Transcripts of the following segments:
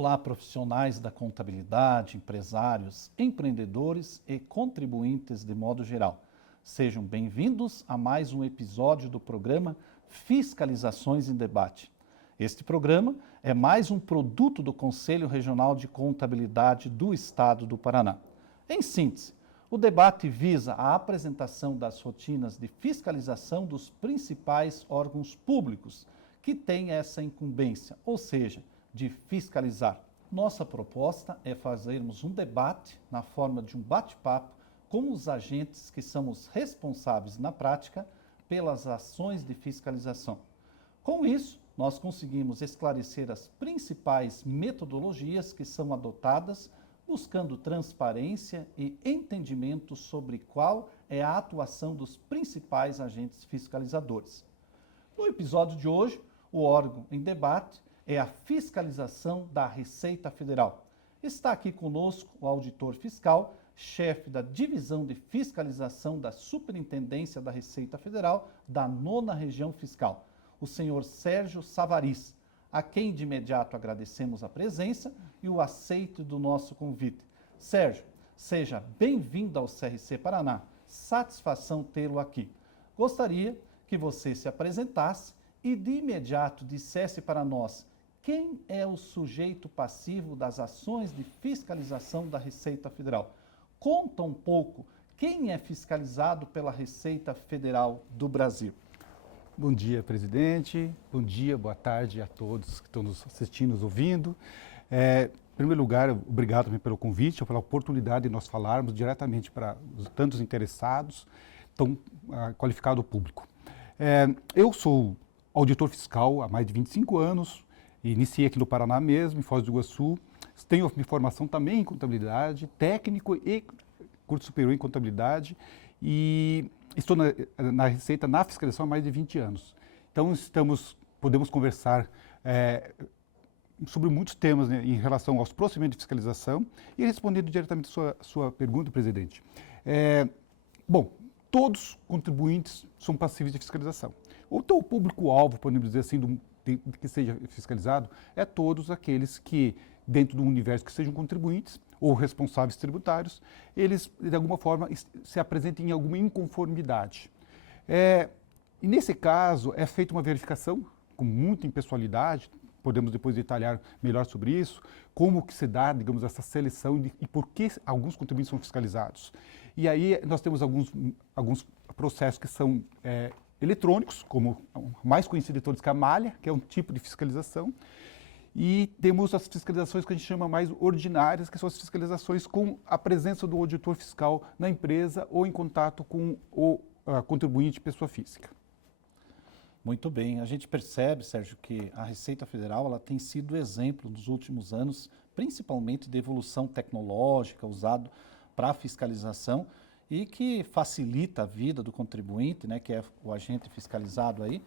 Olá, profissionais da contabilidade, empresários, empreendedores e contribuintes de modo geral. Sejam bem-vindos a mais um episódio do programa Fiscalizações em Debate. Este programa é mais um produto do Conselho Regional de Contabilidade do Estado do Paraná. Em síntese, o debate visa a apresentação das rotinas de fiscalização dos principais órgãos públicos que têm essa incumbência, ou seja, de fiscalizar. Nossa proposta é fazermos um debate na forma de um bate-papo com os agentes que são os responsáveis na prática pelas ações de fiscalização. Com isso, nós conseguimos esclarecer as principais metodologias que são adotadas, buscando transparência e entendimento sobre qual é a atuação dos principais agentes fiscalizadores. No episódio de hoje, o órgão em debate é a fiscalização da Receita Federal. Está aqui conosco o auditor fiscal, chefe da Divisão de Fiscalização da Superintendência da Receita Federal da 9ª Região Fiscal, o senhor Sérgio Savariz, a quem de imediato agradecemos a presença e o aceite do nosso convite. Sérgio, seja bem-vindo ao CRC Paraná. Satisfação tê-lo aqui. Gostaria que você se apresentasse e de imediato dissesse para nós quem é o sujeito passivo das ações de fiscalização da Receita Federal. Conta um pouco quem é fiscalizado pela Receita Federal do Brasil. Bom dia, presidente. Bom dia, boa tarde a todos que estão nos assistindo, nos ouvindo. Em primeiro lugar, obrigado também pelo convite, pela oportunidade de nós falarmos diretamente para tantos interessados, tão qualificado público. Eu sou auditor fiscal há mais de 25 anos, iniciei aqui no Paraná mesmo, em Foz do Iguaçu. Tenho minha formação também em contabilidade, técnico e curso superior em contabilidade, e estou na Receita, na fiscalização há mais de 20 anos. Então, podemos conversar sobre muitos temas, né, em relação aos procedimentos de fiscalização e respondendo diretamente a sua pergunta, presidente. Bom, todos os contribuintes são passíveis de fiscalização. Então, o público-alvo, podemos dizer assim, que seja fiscalizado, é todos aqueles que, dentro do universo que sejam contribuintes ou responsáveis tributários, eles, de alguma forma, se apresentem em alguma inconformidade. E nesse caso, é feita uma verificação com muita impessoalidade, podemos depois detalhar melhor sobre isso, como que se dá, digamos, essa seleção e por que alguns contribuintes são fiscalizados. E aí nós temos alguns processos que são eletrônicos, como o mais conhecido de todos, que é a malha, que é um tipo de fiscalização, e temos as fiscalizações que a gente chama mais ordinárias, que são as fiscalizações com a presença do auditor fiscal na empresa ou em contato com o contribuinte pessoa física. Muito bem, a gente percebe, Sérgio, que a Receita Federal ela tem sido exemplo nos últimos anos, principalmente de evolução tecnológica usado para a fiscalização, e que facilita a vida do contribuinte, né, que é o agente fiscalizado aí.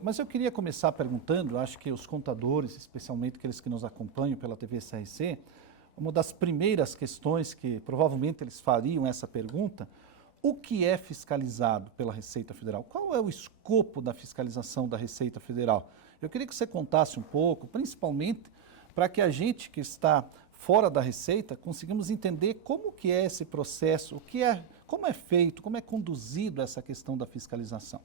Mas eu queria começar perguntando, acho que os contadores, especialmente aqueles que nos acompanham pela TV CRC, uma das primeiras questões que provavelmente eles fariam essa pergunta, o que é fiscalizado pela Receita Federal? Qual é o escopo da fiscalização da Receita Federal? Eu queria que você contasse um pouco, principalmente para que a gente que está fora da Receita, conseguimos entender como que é esse processo, como é feito, como é conduzido essa questão da fiscalização.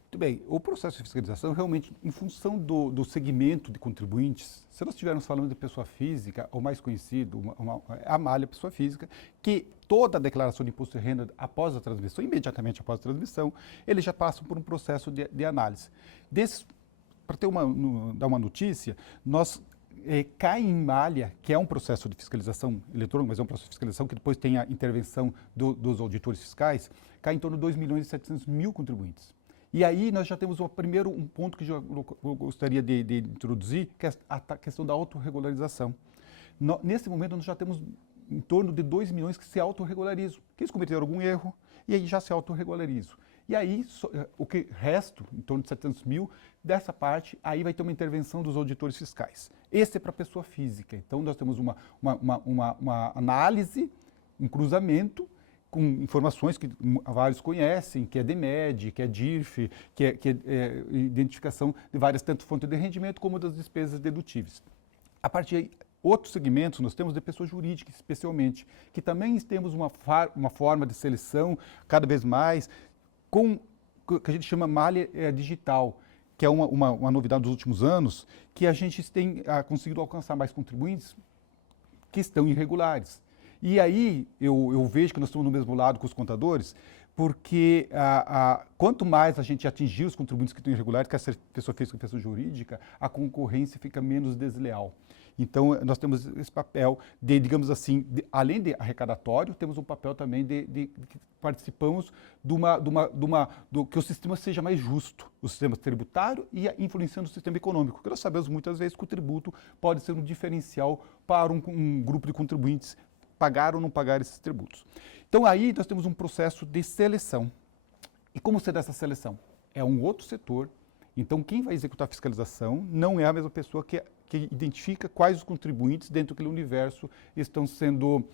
Muito bem, o processo de fiscalização realmente, em função do segmento de contribuintes, se nós estivermos falando de pessoa física, ou mais conhecido, a malha pessoa física, que toda a declaração de imposto de renda após a transmissão, imediatamente após a transmissão, eles já passam por um processo de análise. Para dar uma notícia, nós cai em malha, que é um processo de fiscalização eletrônico, mas é um processo de fiscalização que depois tem a intervenção dos auditores fiscais, cai em torno de 2.700.000 contribuintes. E aí nós já temos um ponto que eu gostaria de introduzir, que é a questão da autorregularização. Nesse momento nós já temos em torno de 2 milhões que se autorregularizam, que eles cometeram algum erro e aí já se autorregularizam. E aí, o que resta, em torno de 700.000, dessa parte, aí vai ter uma intervenção dos auditores fiscais. Esse é para a pessoa física. Então, nós temos uma análise, um cruzamento, com informações que vários conhecem, que é DMED, que é DIRF, que é identificação de várias, tanto fontes de rendimento como das despesas dedutíveis. A partir daí, outros segmentos, nós temos de pessoa jurídica, especialmente, que também temos uma forma de seleção cada vez mais com o que a gente chama malha digital, que é uma novidade dos últimos anos, que a gente tem conseguido alcançar mais contribuintes que estão irregulares. E aí eu vejo que nós estamos no mesmo lado com os contadores, porque quanto mais a gente atingir os contribuintes que estão irregulares, que essa pessoa fez com a pessoa jurídica, a concorrência fica menos desleal. Então, nós temos esse papel de, digamos assim, além de arrecadatório, temos um papel também de que participamos do que o sistema seja mais justo, o sistema tributário e influenciando o sistema econômico, porque nós sabemos muitas vezes que o tributo pode ser um diferencial para um grupo de contribuintes pagar ou não pagar esses tributos. Então, aí nós temos um processo de seleção. E como será essa seleção? É um outro setor. Então, quem vai executar a fiscalização não é a mesma pessoa que identifica quais os contribuintes dentro daquele universo estão sendo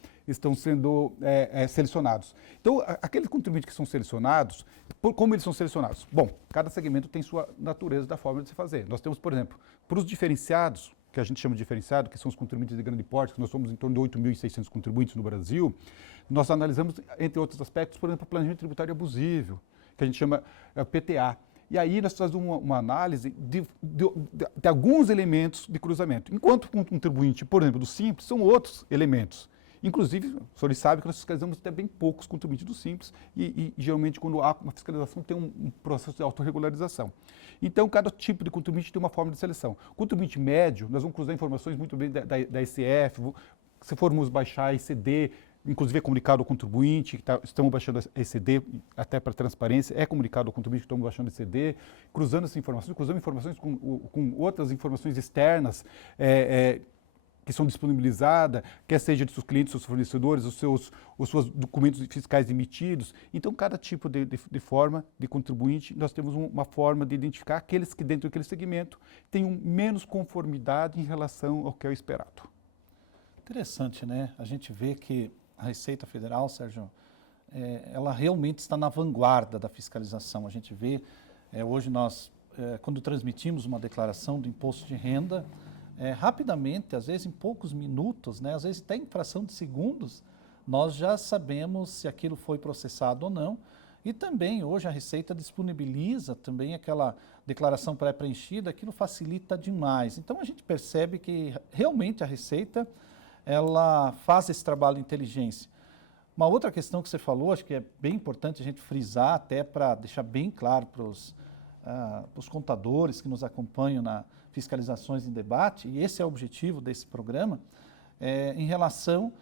selecionados. Então, aqueles contribuintes que são selecionados, como eles são selecionados? Bom, cada segmento tem sua natureza da forma de se fazer. Nós temos, por exemplo, para os diferenciados, que a gente chama de diferenciado, que são os contribuintes de grande porte, que nós somos em torno de 8.600 contribuintes no Brasil, nós analisamos, entre outros aspectos, por exemplo, o planejamento tributário abusivo, que a gente chama PTA. E aí nós fazemos uma análise de alguns elementos de cruzamento. Enquanto um contribuinte, por exemplo, do Simples, são outros elementos. Inclusive, o senhor sabe que nós fiscalizamos até bem poucos contribuintes do Simples e geralmente quando há uma fiscalização tem um processo de autorregularização. Então, cada tipo de contribuinte tem uma forma de seleção. Contribuinte médio, nós vamos cruzar informações muito bem da ECF, se formos baixar a ECD, inclusive é comunicado ao contribuinte, estamos baixando a ECD, até para transparência, é comunicado ao contribuinte que estamos baixando a ECD, cruzando essas informações, cruzando informações com outras informações externas, que são disponibilizadas, quer seja de seus clientes, seus fornecedores, os seus documentos fiscais emitidos. Então, cada tipo de forma de contribuinte, nós temos uma forma de identificar aqueles que dentro daquele segmento tenham menos conformidade em relação ao que é o esperado. Interessante, né? A gente vê que a Receita Federal, Sérgio, ela realmente está na vanguarda da fiscalização. A gente vê, hoje nós, quando transmitimos uma declaração do imposto de renda, rapidamente, às vezes em poucos minutos, né, às vezes até em fração de segundos, nós já sabemos se aquilo foi processado ou não. E também hoje a Receita disponibiliza também aquela declaração pré-preenchida, aquilo facilita demais. Então a gente percebe que realmente a Receita ela faz esse trabalho de inteligência. Uma outra questão que você falou, acho que é bem importante a gente frisar, até para deixar bem claro para os contadores que nos acompanham na Fiscalizações em Debate, e esse é o objetivo desse programa, em relação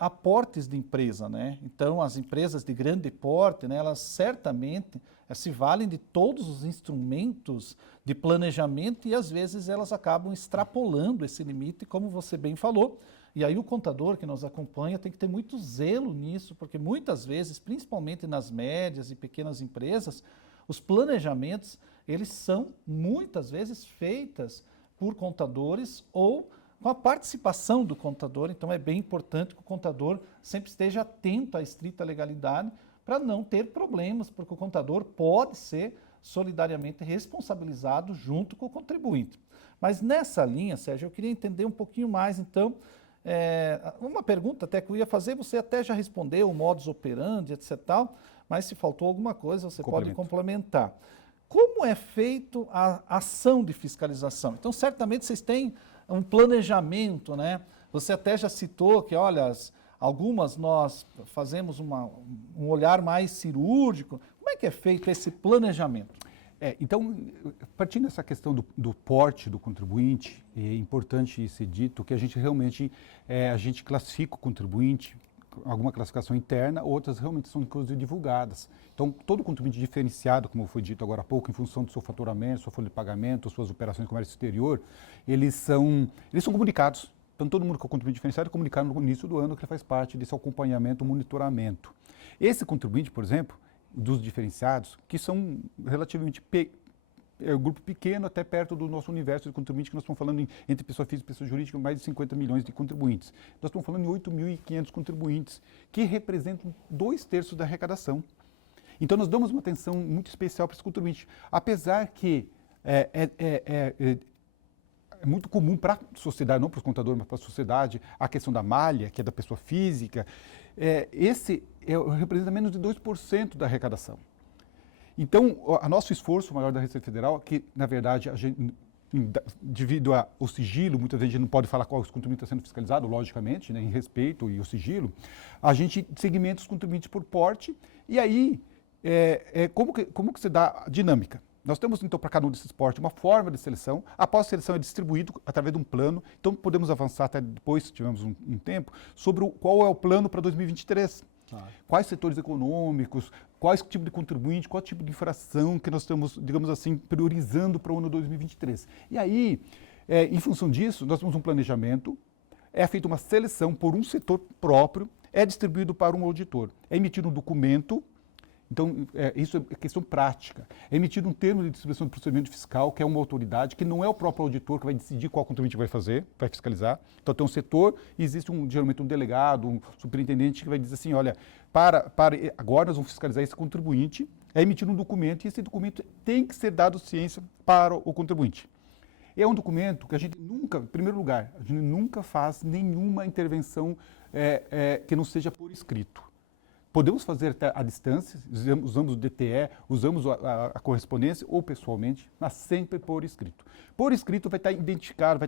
a portes de empresa, né? Então, as empresas de grande porte, né, elas certamente se valem de todos os instrumentos de planejamento e, às vezes, elas acabam extrapolando esse limite, como você bem falou. E aí o contador que nos acompanha tem que ter muito zelo nisso, porque muitas vezes, principalmente nas médias e pequenas empresas, os planejamentos, eles são muitas vezes feitas por contadores ou com a participação do contador. Então é bem importante que o contador sempre esteja atento à estrita legalidade para não ter problemas, porque o contador pode ser solidariamente responsabilizado junto com o contribuinte. Mas nessa linha, Sérgio, eu queria entender um pouquinho mais, então, uma pergunta até que eu ia fazer, você até já respondeu, o modus operandi, etc. Tal, mas se faltou alguma coisa, você pode complementar. Como é feito a ação de fiscalização? Então, certamente vocês têm um planejamento, né? Você até já citou que, olha, algumas nós fazemos um olhar mais cirúrgico. Como é que é feito esse planejamento? Então, partindo dessa questão do porte do contribuinte, é importante ser dito que a gente realmente a gente classifica o contribuinte, alguma classificação interna, outras realmente são inclusive divulgadas. Então, todo contribuinte diferenciado, como foi dito agora há pouco, em função do seu faturamento, sua folha de pagamento, suas operações de comércio exterior, eles são comunicados. Então, todo mundo que é contribuinte diferenciado é comunicado no início do ano que ele faz parte desse acompanhamento, monitoramento. Esse contribuinte, por exemplo, dos diferenciados, que são relativamente um grupo pequeno, até perto do nosso universo de contribuintes, que nós estamos falando entre pessoa física e pessoa jurídica, mais de 50 milhões de contribuintes. Nós estamos falando em 8.500 contribuintes, que representam 2/3 da arrecadação. Então, nós damos uma atenção muito especial para esse contribuinte, apesar que é muito comum para a sociedade, não para os contadores, mas para a sociedade, a questão da malha, que é da pessoa física, representa menos de 2% da arrecadação. Então, o nosso esforço maior da Receita Federal, que, na verdade, a gente, devido ao sigilo, muitas vezes a gente não pode falar qual os contribuintes está sendo fiscalizado, logicamente, né, em respeito e o sigilo, a gente segmenta os contribuintes por porte, e aí, como que se dá a dinâmica? Nós temos, então, para cada um desses portes, uma forma de seleção. Após a seleção, é distribuído através de um plano. Então, podemos avançar até depois, se tivermos um tempo, sobre qual é o plano para 2023. Quais setores econômicos, quais tipo de contribuinte, qual tipo de infração que nós estamos, digamos assim, priorizando para o ano 2023. E aí, em função disso, nós temos um planejamento, é feita uma seleção por um setor próprio, é distribuído para um auditor, é emitido um documento. Então, isso é questão prática. É emitido um termo de distribuição de procedimento fiscal, que é uma autoridade, que não é o próprio auditor que vai decidir qual contribuinte vai fazer, vai fiscalizar. Então, tem um setor e existe, geralmente, um delegado, um superintendente que vai dizer assim, olha, agora nós vamos fiscalizar esse contribuinte, é emitido um documento e esse documento tem que ser dado ciência para o contribuinte. É um documento que a gente nunca, em primeiro lugar, a gente nunca faz nenhuma intervenção que não seja por escrito. Podemos fazer até à distância, usamos o DTE, usamos a correspondência ou pessoalmente, mas sempre por escrito. Por escrito vai estar identificado,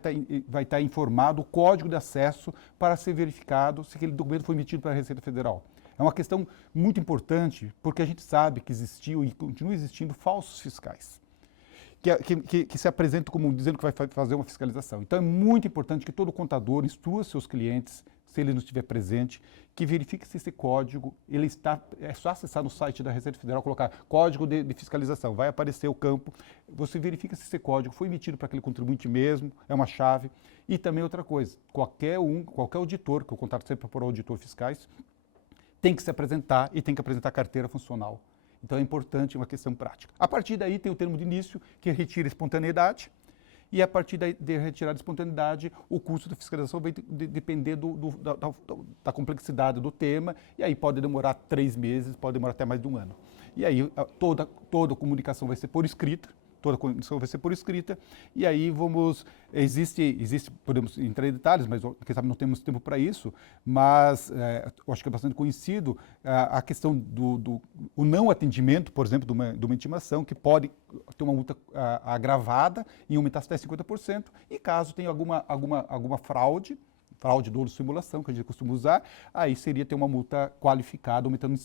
vai estar informado o código de acesso para ser verificado se aquele documento foi emitido pela Receita Federal. É uma questão muito importante, porque a gente sabe que existiu e continua existindo falsos fiscais, que se apresentam como dizendo que vai fazer uma fiscalização. Então é muito importante que todo contador instrua seus clientes, se ele não estiver presente, que verifique se esse código, é só acessar no site da Receita Federal, colocar código de fiscalização, vai aparecer o campo, você verifica se esse código foi emitido para aquele contribuinte mesmo, é uma chave. E também outra coisa, qualquer auditor, que eu contrato sempre por auditor fiscais, tem que se apresentar e tem que apresentar carteira funcional. Então é importante, uma questão prática. A partir daí tem o termo de início, que retira a espontaneidade, e a partir de retirar a espontaneidade, o custo da fiscalização vai depender da complexidade do tema, e aí pode demorar 3 meses, pode demorar até mais de 1 ano. E aí toda a comunicação vai ser por escrita, e aí podemos entrar em detalhes, mas quem sabe não temos tempo para isso, mas eu acho que é bastante conhecido a questão o não atendimento, por exemplo, de uma intimação, que pode ter uma multa agravada e aumentar até 50%, e caso tenha alguma fraude dolo, simulação, que a gente costuma usar, aí seria ter uma multa qualificada, aumentando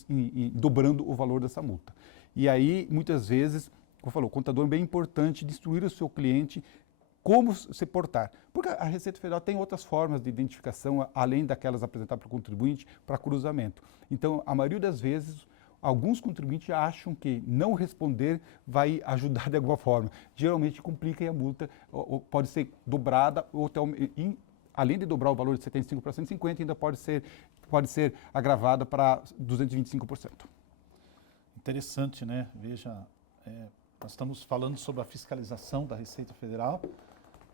dobrando o valor dessa multa. E aí, muitas vezes, como falou, o contador é bem importante de instruir o seu cliente como se portar. Porque a Receita Federal tem outras formas de identificação, além daquelas apresentadas para o contribuinte, para cruzamento. Então, a maioria das vezes, alguns contribuintes acham que não responder vai ajudar de alguma forma. Geralmente complica e a multa pode ser dobrada, ou até, além de dobrar o valor de 75% para 150%, ainda pode ser agravada para 225%. Interessante, né? Veja, nós estamos falando sobre a fiscalização da Receita Federal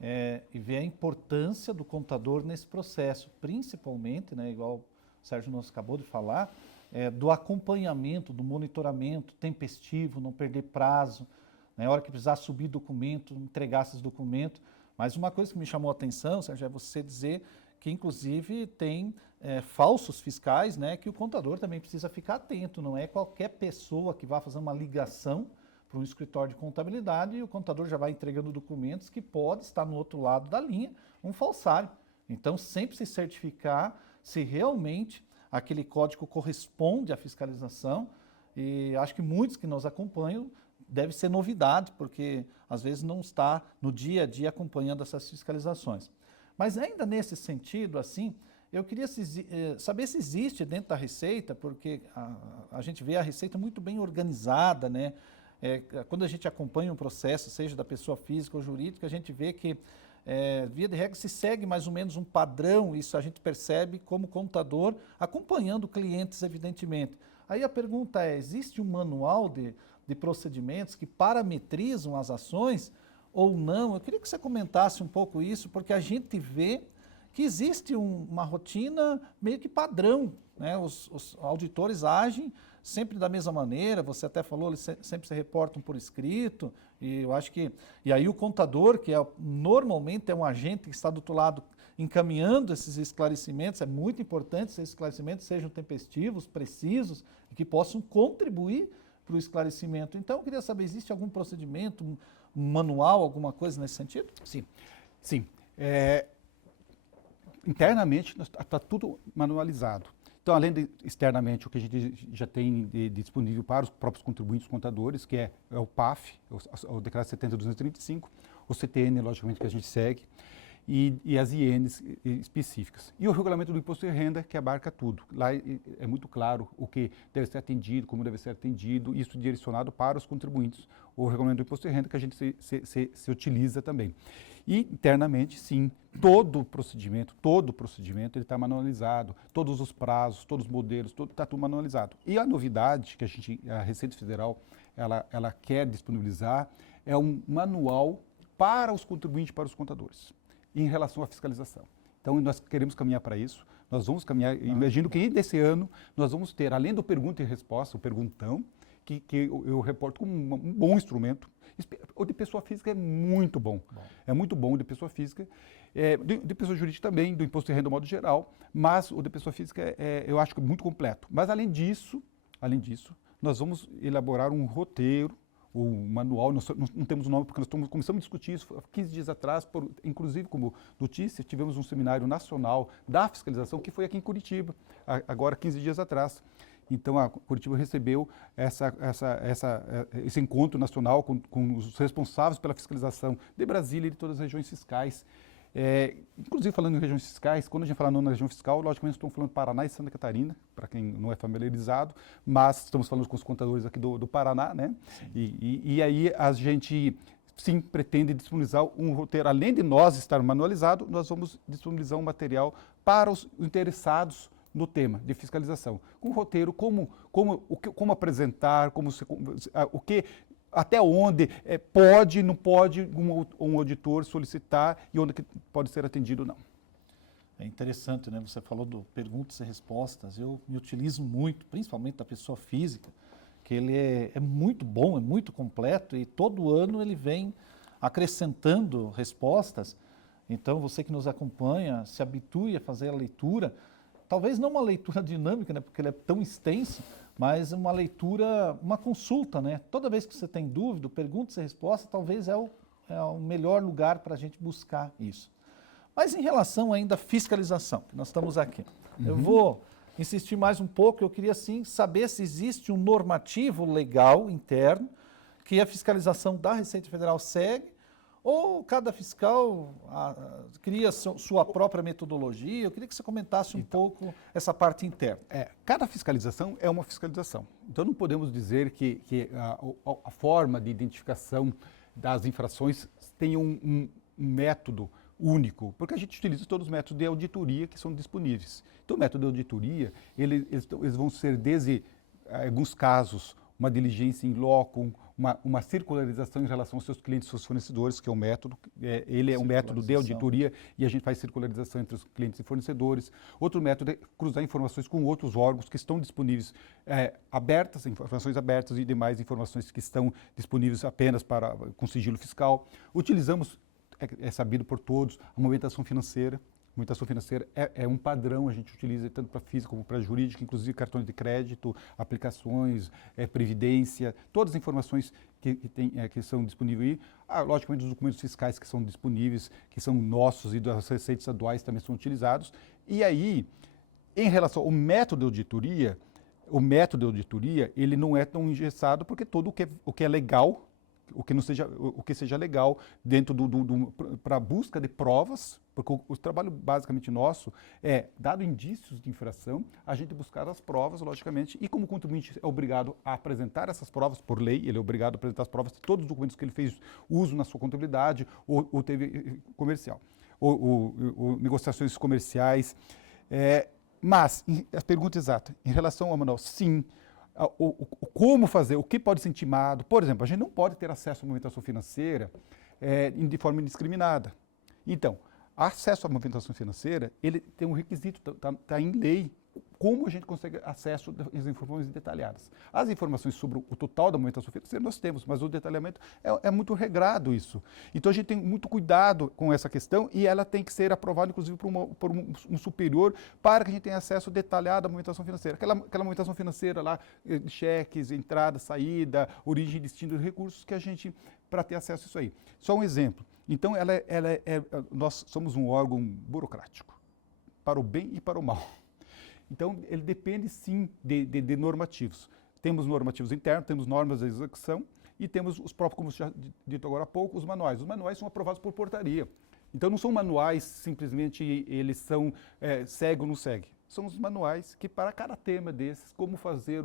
e ver a importância do contador nesse processo, principalmente, né, igual o Sérgio nos acabou de falar, do acompanhamento, do monitoramento tempestivo, não perder prazo, na hora que precisar subir documento, entregar esses documentos. Mas uma coisa que me chamou a atenção, Sérgio, é você dizer que, inclusive, tem falsos fiscais, né, que o contador também precisa ficar atento. Não é qualquer pessoa que vá fazer uma ligação para um escritório de contabilidade e o contador já vai entregando documentos que pode estar no outro lado da linha um falsário. Então, sempre se certificar se realmente aquele código corresponde à fiscalização, e acho que muitos que nos acompanham deve ser novidade, porque às vezes não está no dia a dia acompanhando essas fiscalizações. Mas ainda nesse sentido, assim, eu queria saber se existe dentro da Receita, porque a gente vê a Receita muito bem organizada, né? Quando a gente acompanha um processo, seja da pessoa física ou jurídica, a gente vê que, via de regra, se segue mais ou menos um padrão, isso a gente percebe como contador, acompanhando clientes, evidentemente. Aí a pergunta existe um manual de procedimentos que parametrizam as ações ou não? Eu queria que você comentasse um pouco isso, porque a gente vê que existe uma rotina meio que padrão, né? Os auditores agem sempre da mesma maneira, você até falou, eles sempre se reportam por escrito, e eu acho que... E aí o contador, que normalmente é um agente que está do outro lado encaminhando esses esclarecimentos, é muito importante que esses esclarecimentos sejam tempestivos, precisos, e que possam contribuir para o esclarecimento. Então, eu queria saber, existe algum procedimento, um manual, alguma coisa nesse sentido? Sim, sim. Internamente está tudo manualizado. Então, além de externamente, o que a gente já tem disponível para os próprios contribuintes contadores, que é o PAF, o Decreto 70.235, o CTN, logicamente, que a gente segue, e as INs específicas. E o regulamento do imposto de renda, que abarca tudo. Lá é muito claro o que deve ser atendido, como deve ser atendido, isso direcionado para os contribuintes. O regulamento do imposto de renda que a gente se utiliza também. E internamente, sim, todo o procedimento ele está manualizado, todos os prazos, todos os modelos, está tudo manualizado. E a novidade que a Receita Federal ela quer disponibilizar é um manual para os contribuintes, para os contadores, em relação à fiscalização. Então, nós queremos caminhar para isso, nós vamos caminhar, imagino que desse ano nós vamos ter, além do pergunta e resposta, o perguntão, que eu reporto como um bom instrumento. O de pessoa física é muito bom. É muito bom o de pessoa física, de pessoa jurídica também, do imposto de renda de modo geral, mas o de pessoa física eu acho que é muito completo. Mas além disso, nós vamos elaborar um roteiro, um manual, nós não temos nome porque nós começamos a discutir isso 15 dias atrás, inclusive como notícia, tivemos um seminário nacional da fiscalização que foi aqui em Curitiba, agora 15 dias atrás. Então, a Curitiba recebeu esse encontro nacional com os responsáveis pela fiscalização de Brasília e de todas as regiões fiscais. Inclusive, falando em regiões fiscais, quando a gente fala na região fiscal, logicamente estamos falando de Paraná e Santa Catarina, para quem não é familiarizado, mas estamos falando com os contadores aqui do Paraná, né? E aí a gente, sim, pretende disponibilizar um roteiro. Além de nós estar manualizado, nós vamos disponibilizar um material para os interessados no tema de fiscalização, com roteiro, como apresentar, o que, até onde pode, não pode um auditor solicitar e onde que pode ser atendido ou não. É interessante, né? Você falou do perguntas e respostas. Eu me utilizo muito, principalmente da pessoa física, que ele é muito bom, é muito completo e todo ano ele vem acrescentando respostas. Então, você que nos acompanha, se habitue a fazer a leitura. Talvez não uma leitura dinâmica, né, porque ele é tão extenso, mas uma leitura, uma consulta, né? Toda vez que você tem dúvida, perguntas e respostas, talvez é o melhor lugar para a gente buscar isso. Mas em relação ainda à fiscalização, que nós estamos aqui, eu vou insistir mais um pouco, eu queria sim saber se existe um normativo legal interno que a fiscalização da Receita Federal segue, ou cada fiscal cria sua própria metodologia? Eu queria que você comentasse um pouco essa parte interna. Cada fiscalização é uma fiscalização. Então, não podemos dizer que a forma de identificação das infrações tem um método único, porque a gente utiliza todos os métodos de auditoria que são disponíveis. Então, o método de auditoria, eles vão ser, desde alguns casos, uma diligência in loco, uma circularização em relação aos seus clientes e seus fornecedores, que é um método, ele é um método de auditoria e a gente faz circularização entre os clientes e fornecedores. Outro método é cruzar informações com outros órgãos que estão disponíveis, abertas, informações abertas e demais informações que estão disponíveis apenas com sigilo fiscal. Utilizamos, é sabido por todos, a movimentação financeira. Movimentação financeira é um padrão, a gente utiliza tanto para física como para jurídica, inclusive cartões de crédito, aplicações, previdência, todas as informações que são disponíveis aí. Logicamente, os documentos fiscais que são disponíveis, que são nossos e das receitas estaduais também são utilizados. E aí, em relação ao método de auditoria, ele não é tão engessado porque todo o que é legal, o que seja legal dentro para a busca de provas, porque o trabalho basicamente nosso é, dado indícios de infração, a gente buscar as provas, logicamente, e como o contribuinte é obrigado a apresentar essas provas, por lei, ele é obrigado a apresentar as provas de todos os documentos que ele fez uso na sua contabilidade ou teve comercial, ou negociações comerciais. Mas, a pergunta exata, em relação ao manual, sim, como fazer, o que pode ser intimado. Por exemplo, a gente não pode ter acesso à movimentação financeira de forma indiscriminada. Então, acesso à movimentação financeira, ele tem um requisito, está em lei, como a gente consegue acesso às informações detalhadas. As informações sobre o total da movimentação financeira nós temos, mas o detalhamento é muito regrado isso. Então a gente tem muito cuidado com essa questão e ela tem que ser aprovada, inclusive, por um superior para que a gente tenha acesso detalhado à movimentação financeira. Aquela movimentação financeira lá, cheques, entrada, saída, origem e destino de recursos que a gente, para ter acesso a isso aí. Só um exemplo. Então nós somos um órgão burocrático, para o bem e para o mal. Então, ele depende, sim, de normativos. Temos normativos internos, temos normas de execução e temos os próprios, como já dito agora há pouco, os manuais. Os manuais são aprovados por portaria. Então, não são manuais, simplesmente, eles são segue ou não segue. São os manuais que, para cada tema desses, como fazer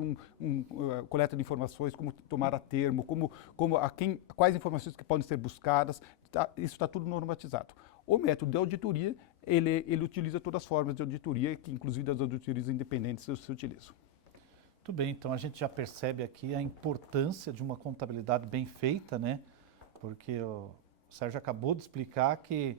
coleta de informações, como tomar a termo, quais informações que podem ser buscadas, isso está tudo normatizado. O método de auditoria, ele utiliza todas as formas de auditoria, que inclusive das auditorias independentes se utilizam. Muito bem, então a gente já percebe aqui a importância de uma contabilidade bem feita, né? Porque o Sérgio acabou de explicar que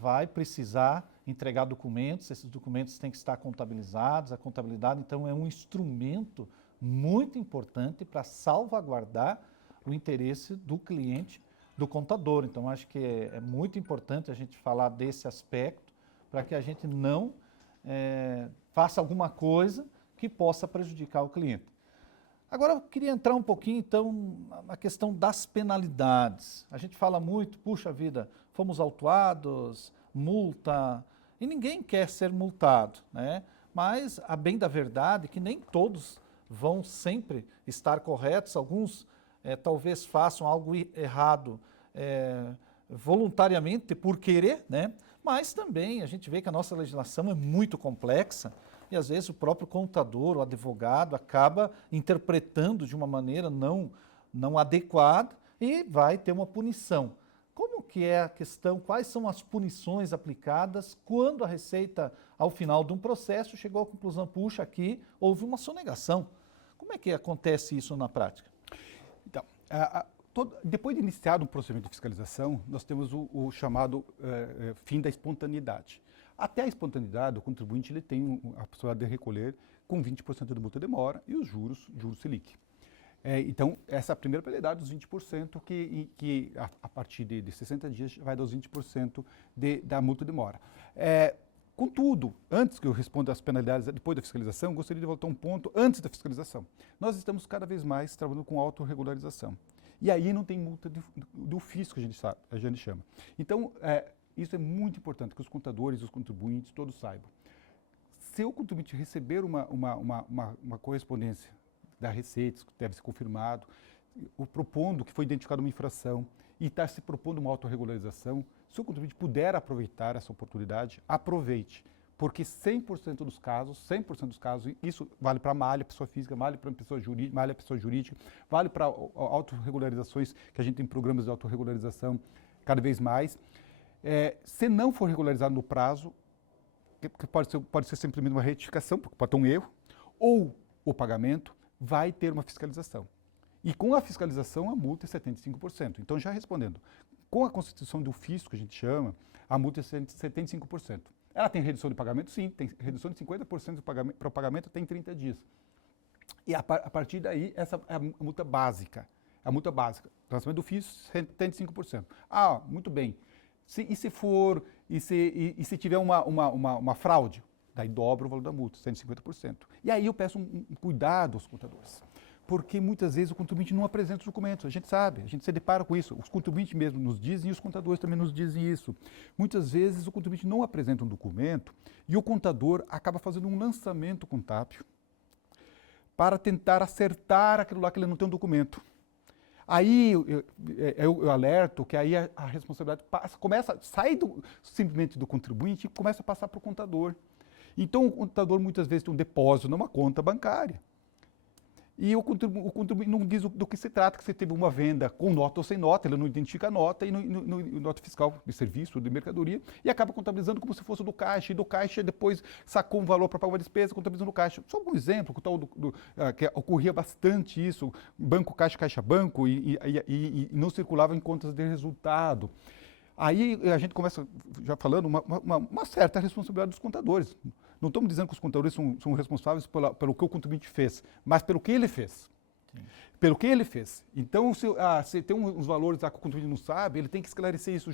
vai precisar entregar documentos, esses documentos têm que estar contabilizados, a contabilidade então é um instrumento muito importante para salvaguardar o interesse do cliente, do contador. Então, acho que é muito importante a gente falar desse aspecto para que a gente não faça alguma coisa que possa prejudicar o cliente. Agora, eu queria entrar um pouquinho, então, na questão das penalidades. A gente fala muito, puxa vida, fomos autuados, multa, e ninguém quer ser multado, né? Mas, a bem da verdade, que nem todos vão sempre estar corretos, alguns talvez façam algo errado voluntariamente, por querer, né? Mas também a gente vê que a nossa legislação é muito complexa e às vezes o próprio contador, o advogado, acaba interpretando de uma maneira não adequada e vai ter uma punição. Como que é a questão, quais são as punições aplicadas quando a Receita, ao final de um processo, chegou à conclusão, puxa, aqui houve uma sonegação. Como é que acontece isso na prática? Então, depois de iniciado um procedimento de fiscalização, nós temos o chamado fim da espontaneidade. Até a espontaneidade, o contribuinte ele tem a possibilidade de recolher com 20% de multa de demora e os juros Selic. Então, essa é a primeira penalidade, dos 20%, que a partir de 60 dias vai dar os 20% da multa de demora. Contudo, antes que eu responda as penalidades depois da fiscalização, gostaria de voltar a um ponto antes da fiscalização. Nós estamos cada vez mais trabalhando com autorregularização. E aí não tem multa do fisco, a gente chama. Então, isso é muito importante, que os contadores, os contribuintes, todos saibam. Se o contribuinte receber uma correspondência da Receita, que deve ser confirmado, propondo que foi identificada uma infração e está se propondo uma autorregularização, se o contribuinte puder aproveitar essa oportunidade, aproveite. Porque 100% dos casos, isso vale para a malha, pessoa física, vale para malha, pessoa jurídica, vale para autorregularizações, que a gente tem programas de autorregularização cada vez mais. Se não for regularizado no prazo, que pode ser simplesmente uma retificação, porque pode ter um erro, ou o pagamento, vai ter uma fiscalização. E com a fiscalização, a multa é 75%. Então, já respondendo, com a constituição do fisco, que a gente chama, a multa é 75%. Ela tem redução de pagamento? Sim, tem redução de 50% para o pagamento tem 30 dias. E a partir daí, essa é a multa básica. A multa básica. Tratamento do fisco, 75%. Ah, muito bem. E se tiver uma fraude? Daí dobra o valor da multa, 150%. E aí eu peço um cuidado aos contadores. Porque muitas vezes o contribuinte não apresenta os documentos, a gente sabe, a gente se depara com isso. Os contribuintes mesmo nos dizem e os contadores também nos dizem isso. Muitas vezes o contribuinte não apresenta um documento e o contador acaba fazendo um lançamento contábil para tentar acertar aquilo lá que ele não tem um documento. Aí eu alerto que aí a responsabilidade sai simplesmente do contribuinte e começa a passar para o contador. Então o contador muitas vezes tem um depósito numa conta bancária. E o contribuinte não diz do que se trata, que você teve uma venda com nota ou sem nota, ele não identifica a nota, e no nota fiscal de serviço, de mercadoria, e acaba contabilizando como se fosse do caixa, e do caixa depois sacou um valor para pagar uma despesa, contabilizando no caixa. Só um exemplo, que ocorria bastante isso, banco, caixa, caixa, banco, e não circulava em contas de resultado. Aí a gente começa já falando uma certa responsabilidade dos contadores. Não estamos dizendo que os contadores são responsáveis pelo que o contribuinte fez, mas pelo que ele fez. Sim. Pelo que ele fez. Então, se tem uns valores lá que o contribuinte não sabe, ele tem que esclarecer isso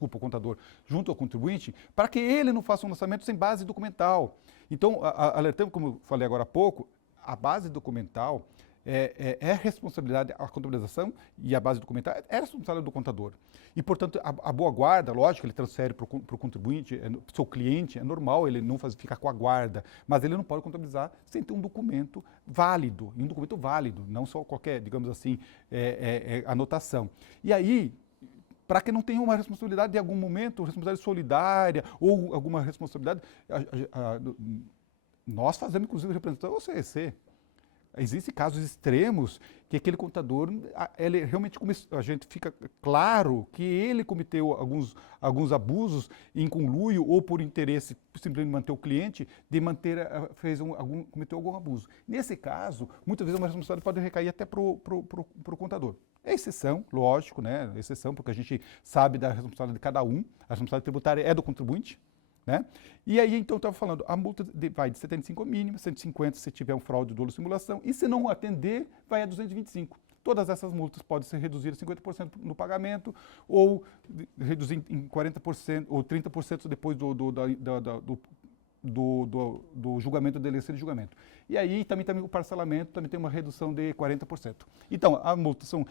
o contador, junto ao contribuinte, para que ele não faça um lançamento sem base documental. Então, alertando, como eu falei agora há pouco, a base documental é responsabilidade, a contabilização e a base documental é responsabilidade do contador. E, portanto, a boa guarda, lógico, ele transfere para o contribuinte, seu cliente, é normal ele não ficar com a guarda, mas ele não pode contabilizar sem ter um documento válido, e um documento válido, não só qualquer, digamos assim, anotação. E aí, para que não tenha uma responsabilidade de algum momento, responsabilidade solidária ou alguma responsabilidade, nós fazemos, inclusive, representação ao CEC. Existem casos extremos que aquele contador, ele realmente a gente fica claro que ele cometeu alguns abusos em conluio ou por interesse simplesmente manter o cliente, de cometeu algum abuso. Nesse caso, muitas vezes uma responsabilidade pode recair até para o contador. É exceção, lógico, né? É exceção, porque a gente sabe da responsabilidade de cada um, a responsabilidade tributária é do contribuinte. Né? E aí, então, eu estava falando, a multa vai de 75 a mínima, 150 se tiver um fraude, dolo, simulação, e se não atender, vai a 225. Todas essas multas podem ser reduzidas 50% no pagamento, ou reduzir em 40% ou 30% depois do julgamento, da eleição de julgamento. E aí, também o parcelamento também tem uma redução de 40%. Então, a multa são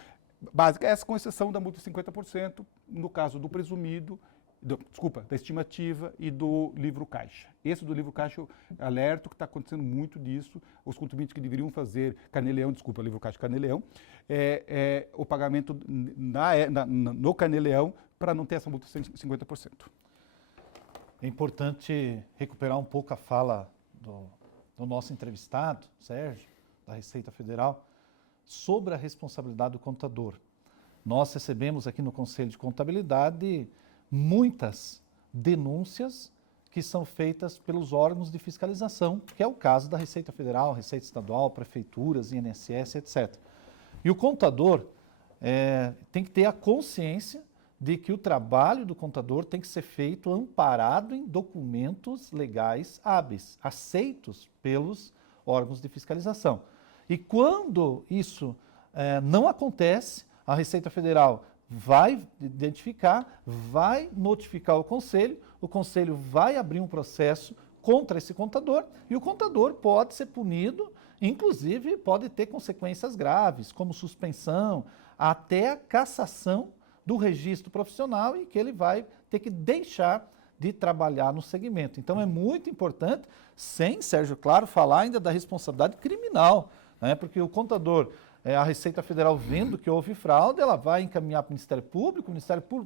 básica, essa com exceção da multa de 50%, no caso do presumido, da estimativa e do livro caixa. Esse do livro caixa, eu alerto que está acontecendo muito disso. Os contribuintes que deveriam fazer carnê-leão, livro caixa carnê-leão, o pagamento no carnê-leão para não ter essa multa de 50%. É importante recuperar um pouco a fala do nosso entrevistado, Sérgio, da Receita Federal, sobre a responsabilidade do contador. Nós recebemos aqui no Conselho de Contabilidade muitas denúncias que são feitas pelos órgãos de fiscalização, que é o caso da Receita Federal, Receita Estadual, prefeituras, INSS, etc. E o contador tem que ter a consciência de que o trabalho do contador tem que ser feito amparado em documentos legais hábeis, aceitos pelos órgãos de fiscalização. E quando isso não acontece, a Receita Federal vai identificar, vai notificar o Conselho vai abrir um processo contra esse contador e o contador pode ser punido, inclusive pode ter consequências graves, como suspensão, até a cassação do registro profissional e que ele vai ter que deixar de trabalhar no segmento. Então é muito importante, sem, Sérgio, claro, falar ainda da responsabilidade criminal, né? Porque o contador, a Receita Federal vendo que houve fraude, ela vai encaminhar para o Ministério Público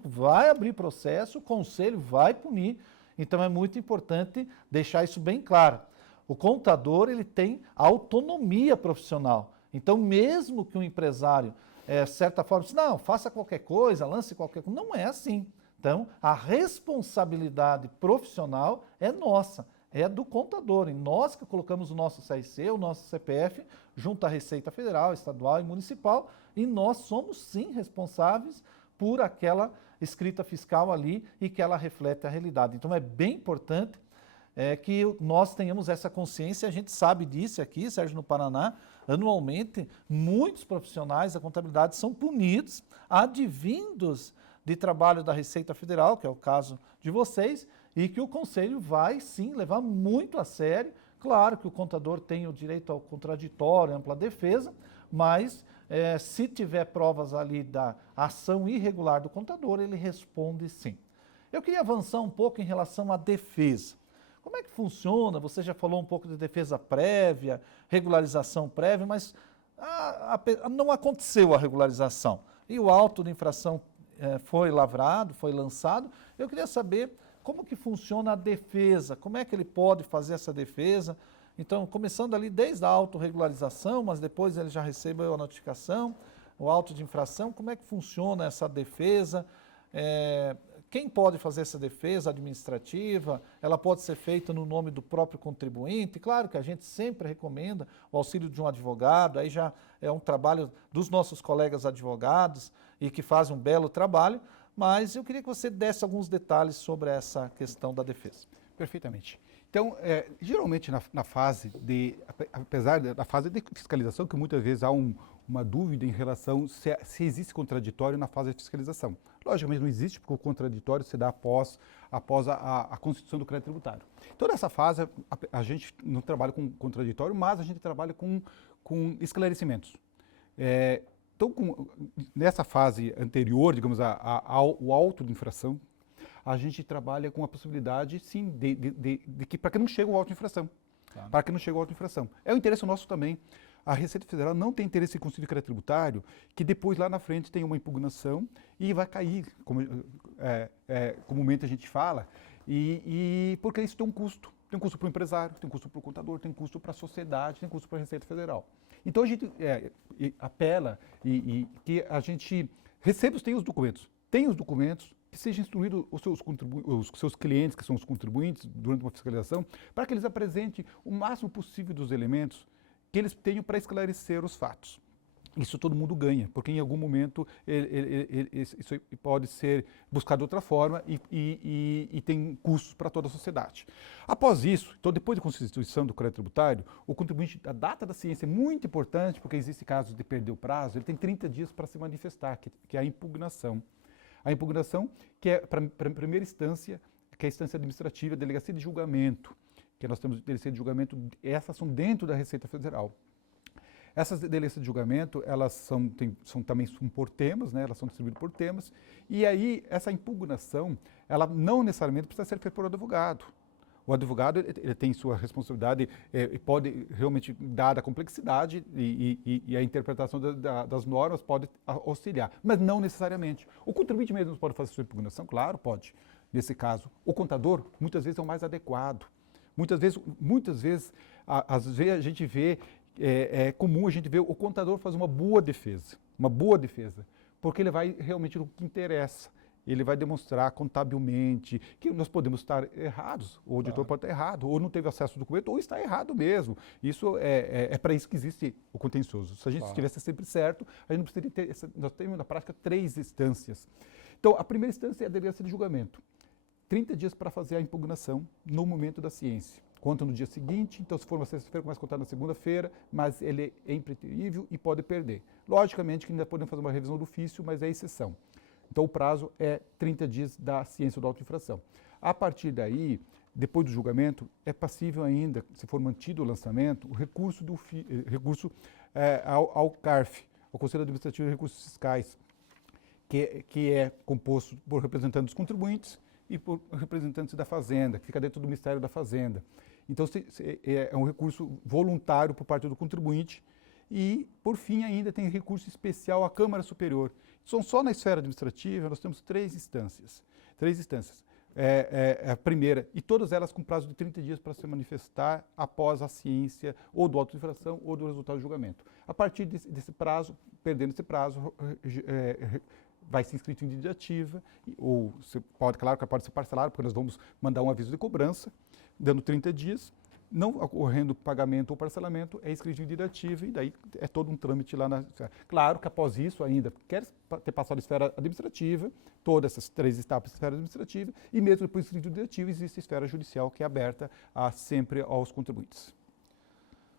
vai abrir processo, o Conselho vai punir. Então é muito importante deixar isso bem claro. O contador, ele tem autonomia profissional. Então, mesmo que um empresário, de certa forma, diz, não, faça qualquer coisa, lance qualquer coisa, não é assim. Então, a responsabilidade profissional é nossa, é do contador. E nós que colocamos o nosso CRC, o nosso CPF, junto à Receita Federal, Estadual e Municipal, e nós somos, sim, responsáveis por aquela escrita fiscal ali e que ela reflete a realidade. Então, é bem importante que nós tenhamos essa consciência. A gente sabe disso aqui, Sérgio, no Paraná, anualmente, muitos profissionais da contabilidade são punidos, advindos de trabalho da Receita Federal, que é o caso de vocês, e que o Conselho vai, sim, levar muito a sério. Claro que o contador tem o direito ao contraditório, ampla defesa, mas se tiver provas ali da ação irregular do contador, ele responde sim. Eu queria avançar um pouco em relação à defesa. Como é que funciona? Você já falou um pouco de defesa prévia, regularização prévia, mas não aconteceu a regularização. E o auto de infração foi lavrado, foi lançado. Eu queria saber como que funciona a defesa, como é que ele pode fazer essa defesa. Então, começando ali desde a autorregularização, mas depois ele já recebeu a notificação, o auto de infração, como é que funciona essa defesa? Quem pode fazer essa defesa administrativa? Ela pode ser feita no nome do próprio contribuinte. Claro que a gente sempre recomenda o auxílio de um advogado, aí já é um trabalho dos nossos colegas advogados e que fazem um belo trabalho, mas eu queria que você desse alguns detalhes sobre essa questão da defesa. Perfeitamente. Então, geralmente na fase apesar da fase de fiscalização, que muitas vezes há uma dúvida em relação se existe contraditório na fase de fiscalização. Logicamente não existe, porque o contraditório se dá após a constituição do crédito tributário. Então, nessa fase, a gente não trabalha com contraditório, mas a gente trabalha com esclarecimentos. Então, nessa fase anterior, digamos, ao auto de infração, a gente trabalha com a possibilidade, sim, de que para que não chegue o auto de infração. Claro. Para que não chegue o auto de infração. É o interesse nosso também. A Receita Federal não tem interesse em constituir crédito tributário que depois lá na frente tem uma impugnação e vai cair, como comumente a gente fala, e porque isso tem um custo. Tem um custo para o empresário, tem um custo para o contador, tem um custo para a sociedade, tem um custo para a Receita Federal. Então a gente apela e que a gente receba os documentos. Tem os documentos, que seja instruído os seus clientes, que são os contribuintes, durante uma fiscalização, para que eles apresentem o máximo possível dos elementos que eles tenham para esclarecer os fatos. Isso todo mundo ganha, porque em algum momento isso pode ser buscado de outra forma e tem custos para toda a sociedade. Após isso, então depois da constituição do crédito tributário, o contribuinte, a data da ciência é muito importante, porque existe casos de perder o prazo, ele tem 30 dias para se manifestar, que é a impugnação. A impugnação, que é para a primeira instância, que é a instância administrativa, a delegacia de julgamento, que nós temos delegacia de julgamento, essas são dentro da Receita Federal. Essas delegacias de julgamento, elas são também por temas, né? Elas são distribuídas por temas, e aí essa impugnação, ela não necessariamente precisa ser feita por advogado. O advogado ele tem sua responsabilidade e pode realmente, dada a complexidade e a interpretação das normas, pode auxiliar, mas não necessariamente. O contribuinte mesmo pode fazer sua impugnação? Claro, pode. Nesse caso, o contador, muitas vezes, é o mais adequado. Muitas vezes às vezes a gente vê, é comum a gente ver o contador fazer uma boa defesa, porque ele vai realmente no que interessa. Ele vai demonstrar contabilmente que nós podemos estar errados, ou o auditor pode estar errado, ou não teve acesso ao documento, ou está errado mesmo. Isso é para isso que existe o contencioso. Se a gente estivesse sempre certo, a gente não precisaria ter, nós temos na prática 3 instâncias. Então, a primeira instância é a delegacia de julgamento. 30 dias para fazer a impugnação no momento da ciência. Conta no dia seguinte, então se for uma sexta-feira, começa a contar na segunda-feira, mas ele é impreterível e pode perder. Logicamente que ainda podemos fazer uma revisão do ofício, mas é exceção. Então o prazo é 30 dias da ciência da auto-infração. A partir daí, depois do julgamento, é passível ainda, se for mantido o lançamento, o recurso ao CARF, ao Conselho Administrativo de Recursos Fiscais, que é composto por representantes dos contribuintes e por representantes da Fazenda, que fica dentro do Ministério da Fazenda. Então é um recurso voluntário por parte do contribuinte. E, por fim, ainda tem recurso especial à Câmara Superior. São só na esfera administrativa, nós temos 3 instâncias. A primeira, e todas elas com prazo de 30 dias para se manifestar após a ciência ou do auto de infração ou do resultado do julgamento. A partir desse prazo, perdendo esse prazo, vai ser inscrito em dívida ativa, ou claro que pode ser parcelado, porque nós vamos mandar um aviso de cobrança, dando 30 dias. Não ocorrendo pagamento ou parcelamento, é inscrito em dívida ativa e daí é todo um trâmite lá na... Claro que após isso ainda, quer ter passado a esfera administrativa, todas essas 3 etapas da esfera administrativa, e mesmo depois de inscrito em dívida ativa, existe a esfera judicial que é aberta sempre aos contribuintes.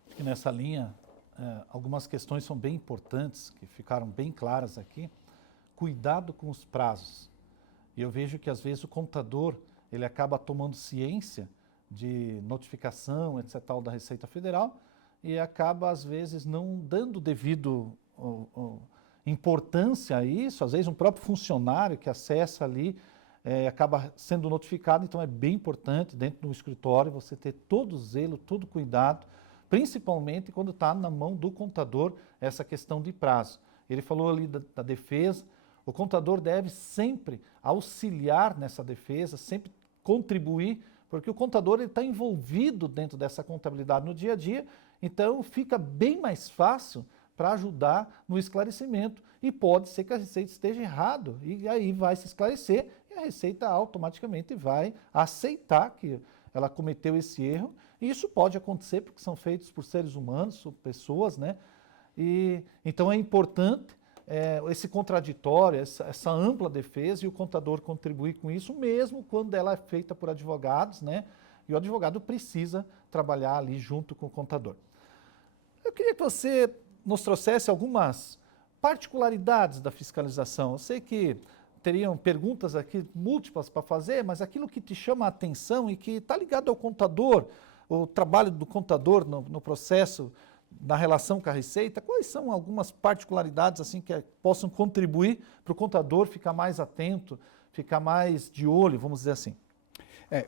Acho que nessa linha, algumas questões são bem importantes, que ficaram bem claras aqui. Cuidado com os prazos. E eu vejo que às vezes o contador, ele acaba tomando ciência de notificação, etc., tal, da Receita Federal, e acaba, às vezes, não dando devido importância a isso. Às vezes, um próprio funcionário que acessa ali acaba sendo notificado. Então, é bem importante, dentro do escritório, você ter todo zelo, todo cuidado, principalmente quando está na mão do contador essa questão de prazo. Ele falou ali da defesa. O contador deve sempre auxiliar nessa defesa, sempre contribuir, porque o contador está envolvido dentro dessa contabilidade no dia a dia, então fica bem mais fácil para ajudar no esclarecimento. E pode ser que a Receita esteja errado, e aí vai se esclarecer, e a Receita automaticamente vai aceitar que ela cometeu esse erro. E isso pode acontecer porque são feitos por seres humanos, por pessoas, né? E então é importante esse contraditório, essa ampla defesa e o contador contribuir com isso, mesmo quando ela é feita por advogados, né? E o advogado precisa trabalhar ali junto com o contador. Eu queria que você nos trouxesse algumas particularidades da fiscalização. Eu sei que teriam perguntas aqui múltiplas para fazer, mas aquilo que te chama a atenção e que está ligado ao contador, o trabalho do contador no processo, na relação com a Receita, quais são algumas particularidades assim que possam contribuir para o contador ficar mais atento, ficar mais de olho, vamos dizer assim?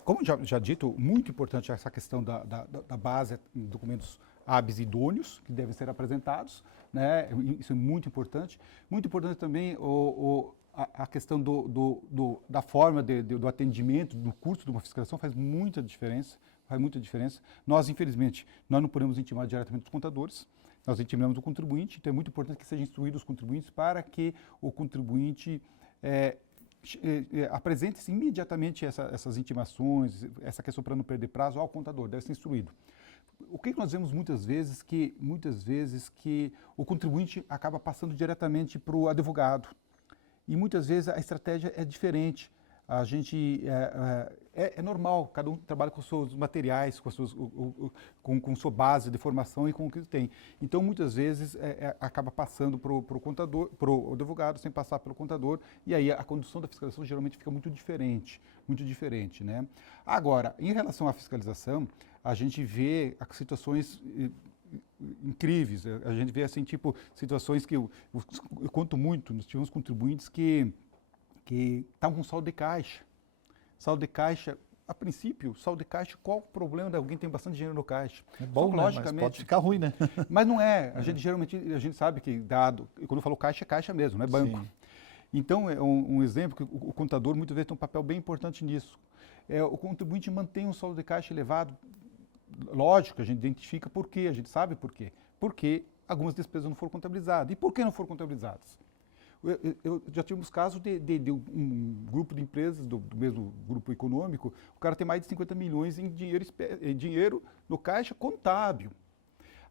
Como já dito, muito importante essa questão da base em documentos hábeis idôneos que devem ser apresentados, né? Isso é muito importante. Muito importante também a questão da forma do atendimento, do curso de uma fiscalização faz muita diferença. Faz muita diferença. Nós, infelizmente, nós não podemos intimar diretamente os contadores, nós intimamos o contribuinte, então é muito importante que sejam instruídos os contribuintes para que o contribuinte apresente imediatamente essas intimações, essa questão para não perder prazo ao contador, deve ser instruído. O que nós vemos muitas vezes que o contribuinte acaba passando diretamente para o advogado e muitas vezes a estratégia é diferente. A gente é normal, cada um trabalha com os seus materiais, com sua base de formação e com o que tem. Então, muitas vezes, acaba passando para o contador, para o advogado, sem passar pelo contador, e aí a condução da fiscalização geralmente fica muito diferente, né? Agora, em relação à fiscalização, a gente vê situações incríveis, a gente vê assim, tipo, situações que eu conto muito, nós tivemos contribuintes que estavam com saldo de caixa. Saldo de caixa, a princípio, saldo de caixa, qual o problema de alguém ter bastante dinheiro no caixa? É bom, né? Logicamente, mas pode ficar ruim, né? Mas não é. Geralmente, a gente sabe que dado, quando eu falo caixa, é caixa mesmo, não é banco. Sim. Então, é um exemplo que o contador muitas vezes tem um papel bem importante nisso. O contribuinte mantém um saldo de caixa elevado. Lógico, a gente identifica por quê, a gente sabe por quê. Porque algumas despesas não foram contabilizadas. E por que não foram contabilizadas? Eu já tivemos casos de um grupo de empresas do mesmo grupo econômico, o cara tem mais de 50 milhões em dinheiro no caixa contábil.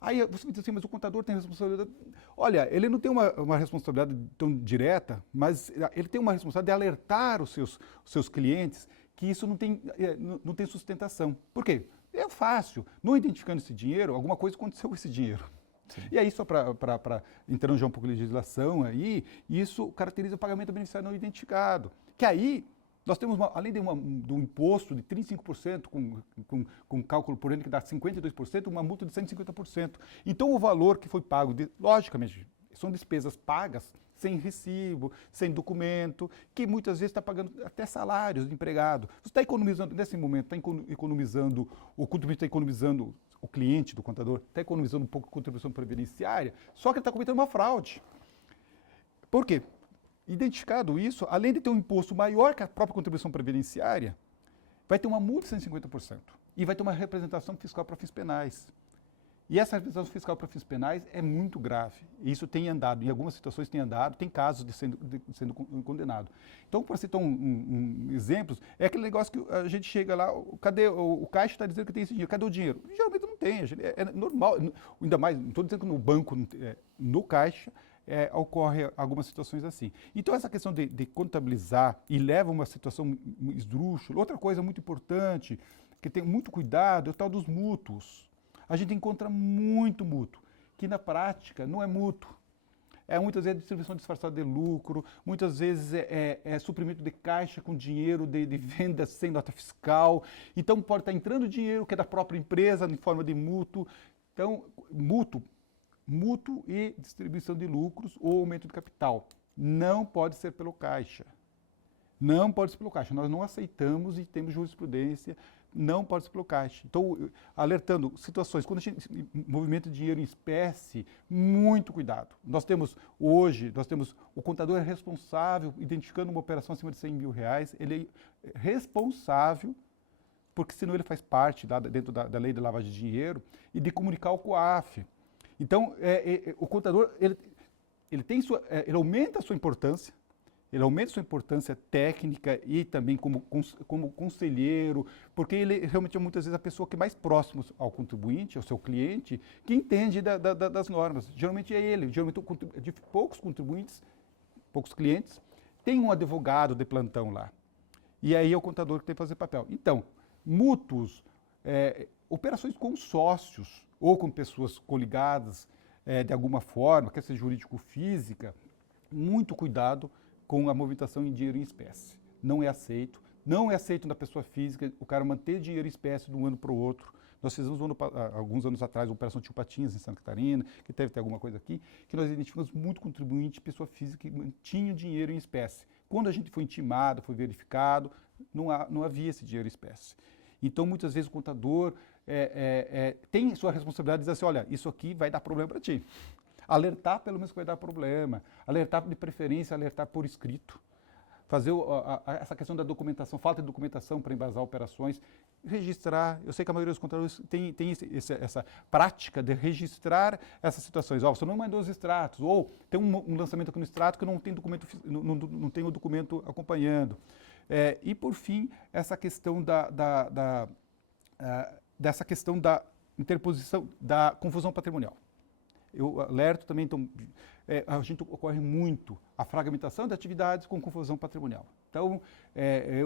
Aí você me diz assim, mas o contador tem responsabilidade. Olha, ele não tem uma responsabilidade tão direta, mas ele tem uma responsabilidade de alertar os seus clientes que isso não tem sustentação. Por quê? É fácil. Não identificando esse dinheiro, alguma coisa aconteceu com esse dinheiro. Sim. E aí, só para entrando já um pouco de legislação, aí, isso caracteriza o pagamento do beneficiário não identificado. Que aí, nós temos, além do imposto de 35%, com cálculo por ano que dá 52%, uma multa de 150%. Então, o valor que foi pago, logicamente, são despesas pagas sem recibo, sem documento, que muitas vezes está pagando até salários de empregado. Você está economizando, nesse momento, o contribuinte está economizando, o cliente do contador está economizando um pouco de contribuição previdenciária, só que ele está cometendo uma fraude. Por quê? Identificado isso, além de ter um imposto maior que a própria contribuição previdenciária, vai ter uma multa de 150% e vai ter uma representação fiscal para fins penais. E essa representação fiscal para fins penais é muito grave. E isso tem andado, em algumas situações tem andado, tem casos de sendo condenado. Então, para citar exemplos, é aquele negócio que a gente chega lá, cadê o caixa está dizendo que tem esse dinheiro, cadê o dinheiro? Geralmente não tem, é normal, ainda mais, não estou dizendo que no banco, no caixa, ocorre algumas situações assim. Então, essa questão de contabilizar e leva a uma situação esdrúxula. Outra coisa muito importante, que tem muito cuidado, é o tal dos mútuos. A gente encontra muito mútuo, que na prática não é mútuo. Muitas vezes distribuição disfarçada de lucro, muitas vezes é suprimento de caixa com dinheiro de venda sem nota fiscal. Então pode estar entrando dinheiro que é da própria empresa em forma de mútuo. Então, mútuo e distribuição de lucros ou aumento de capital. Não pode ser pelo caixa. Não pode ser pelo caixa. Nós não aceitamos e temos jurisprudência. Não pode ser pelo caixa. Então, alertando situações, quando a gente movimenta dinheiro em espécie, muito cuidado. Hoje, o contador é responsável, identificando uma operação acima de R$100 mil, ele é responsável, porque senão ele faz parte dentro da lei de lavagem de dinheiro, e de comunicar ao COAF. Então, o contador, ele aumenta a sua importância, ele aumenta sua importância técnica e também como conselheiro, porque ele realmente é muitas vezes a pessoa que é mais próximo ao contribuinte, ao seu cliente, que entende das normas. Geralmente é ele, geralmente de poucos contribuintes, poucos clientes, tem um advogado de plantão lá. E aí é o contador que tem que fazer papel. Então, mútuos, operações com sócios ou com pessoas coligadas de alguma forma, quer seja jurídico-física, muito cuidado com a movimentação em dinheiro em espécie. Não é aceito. Não é aceito na pessoa física o cara manter dinheiro em espécie de um ano para o outro. Nós fizemos alguns anos atrás a Operação Tio Patinhas em Santa Catarina, que deve ter alguma coisa aqui, que nós identificamos muito contribuinte, pessoa física que mantinha dinheiro em espécie. Quando a gente foi intimado, foi verificado, não havia esse dinheiro em espécie. Então, muitas vezes o contador tem sua responsabilidade de dizer assim, olha, isso aqui vai dar problema para ti. Alertar pelo menos que vai dar problema, alertar de preferência, alertar por escrito. Fazer essa questão da documentação, falta de documentação para embasar operações, registrar. Eu sei que a maioria dos contadores tem essa prática de registrar essas situações. Você não mandou os extratos, ou tem um lançamento aqui no extrato que não tem documento, não tem o documento acompanhando. E por fim, essa questão dessa questão da interposição, da confusão patrimonial. Eu alerto também, então, a gente ocorre muito a fragmentação de atividades com confusão patrimonial. Então, é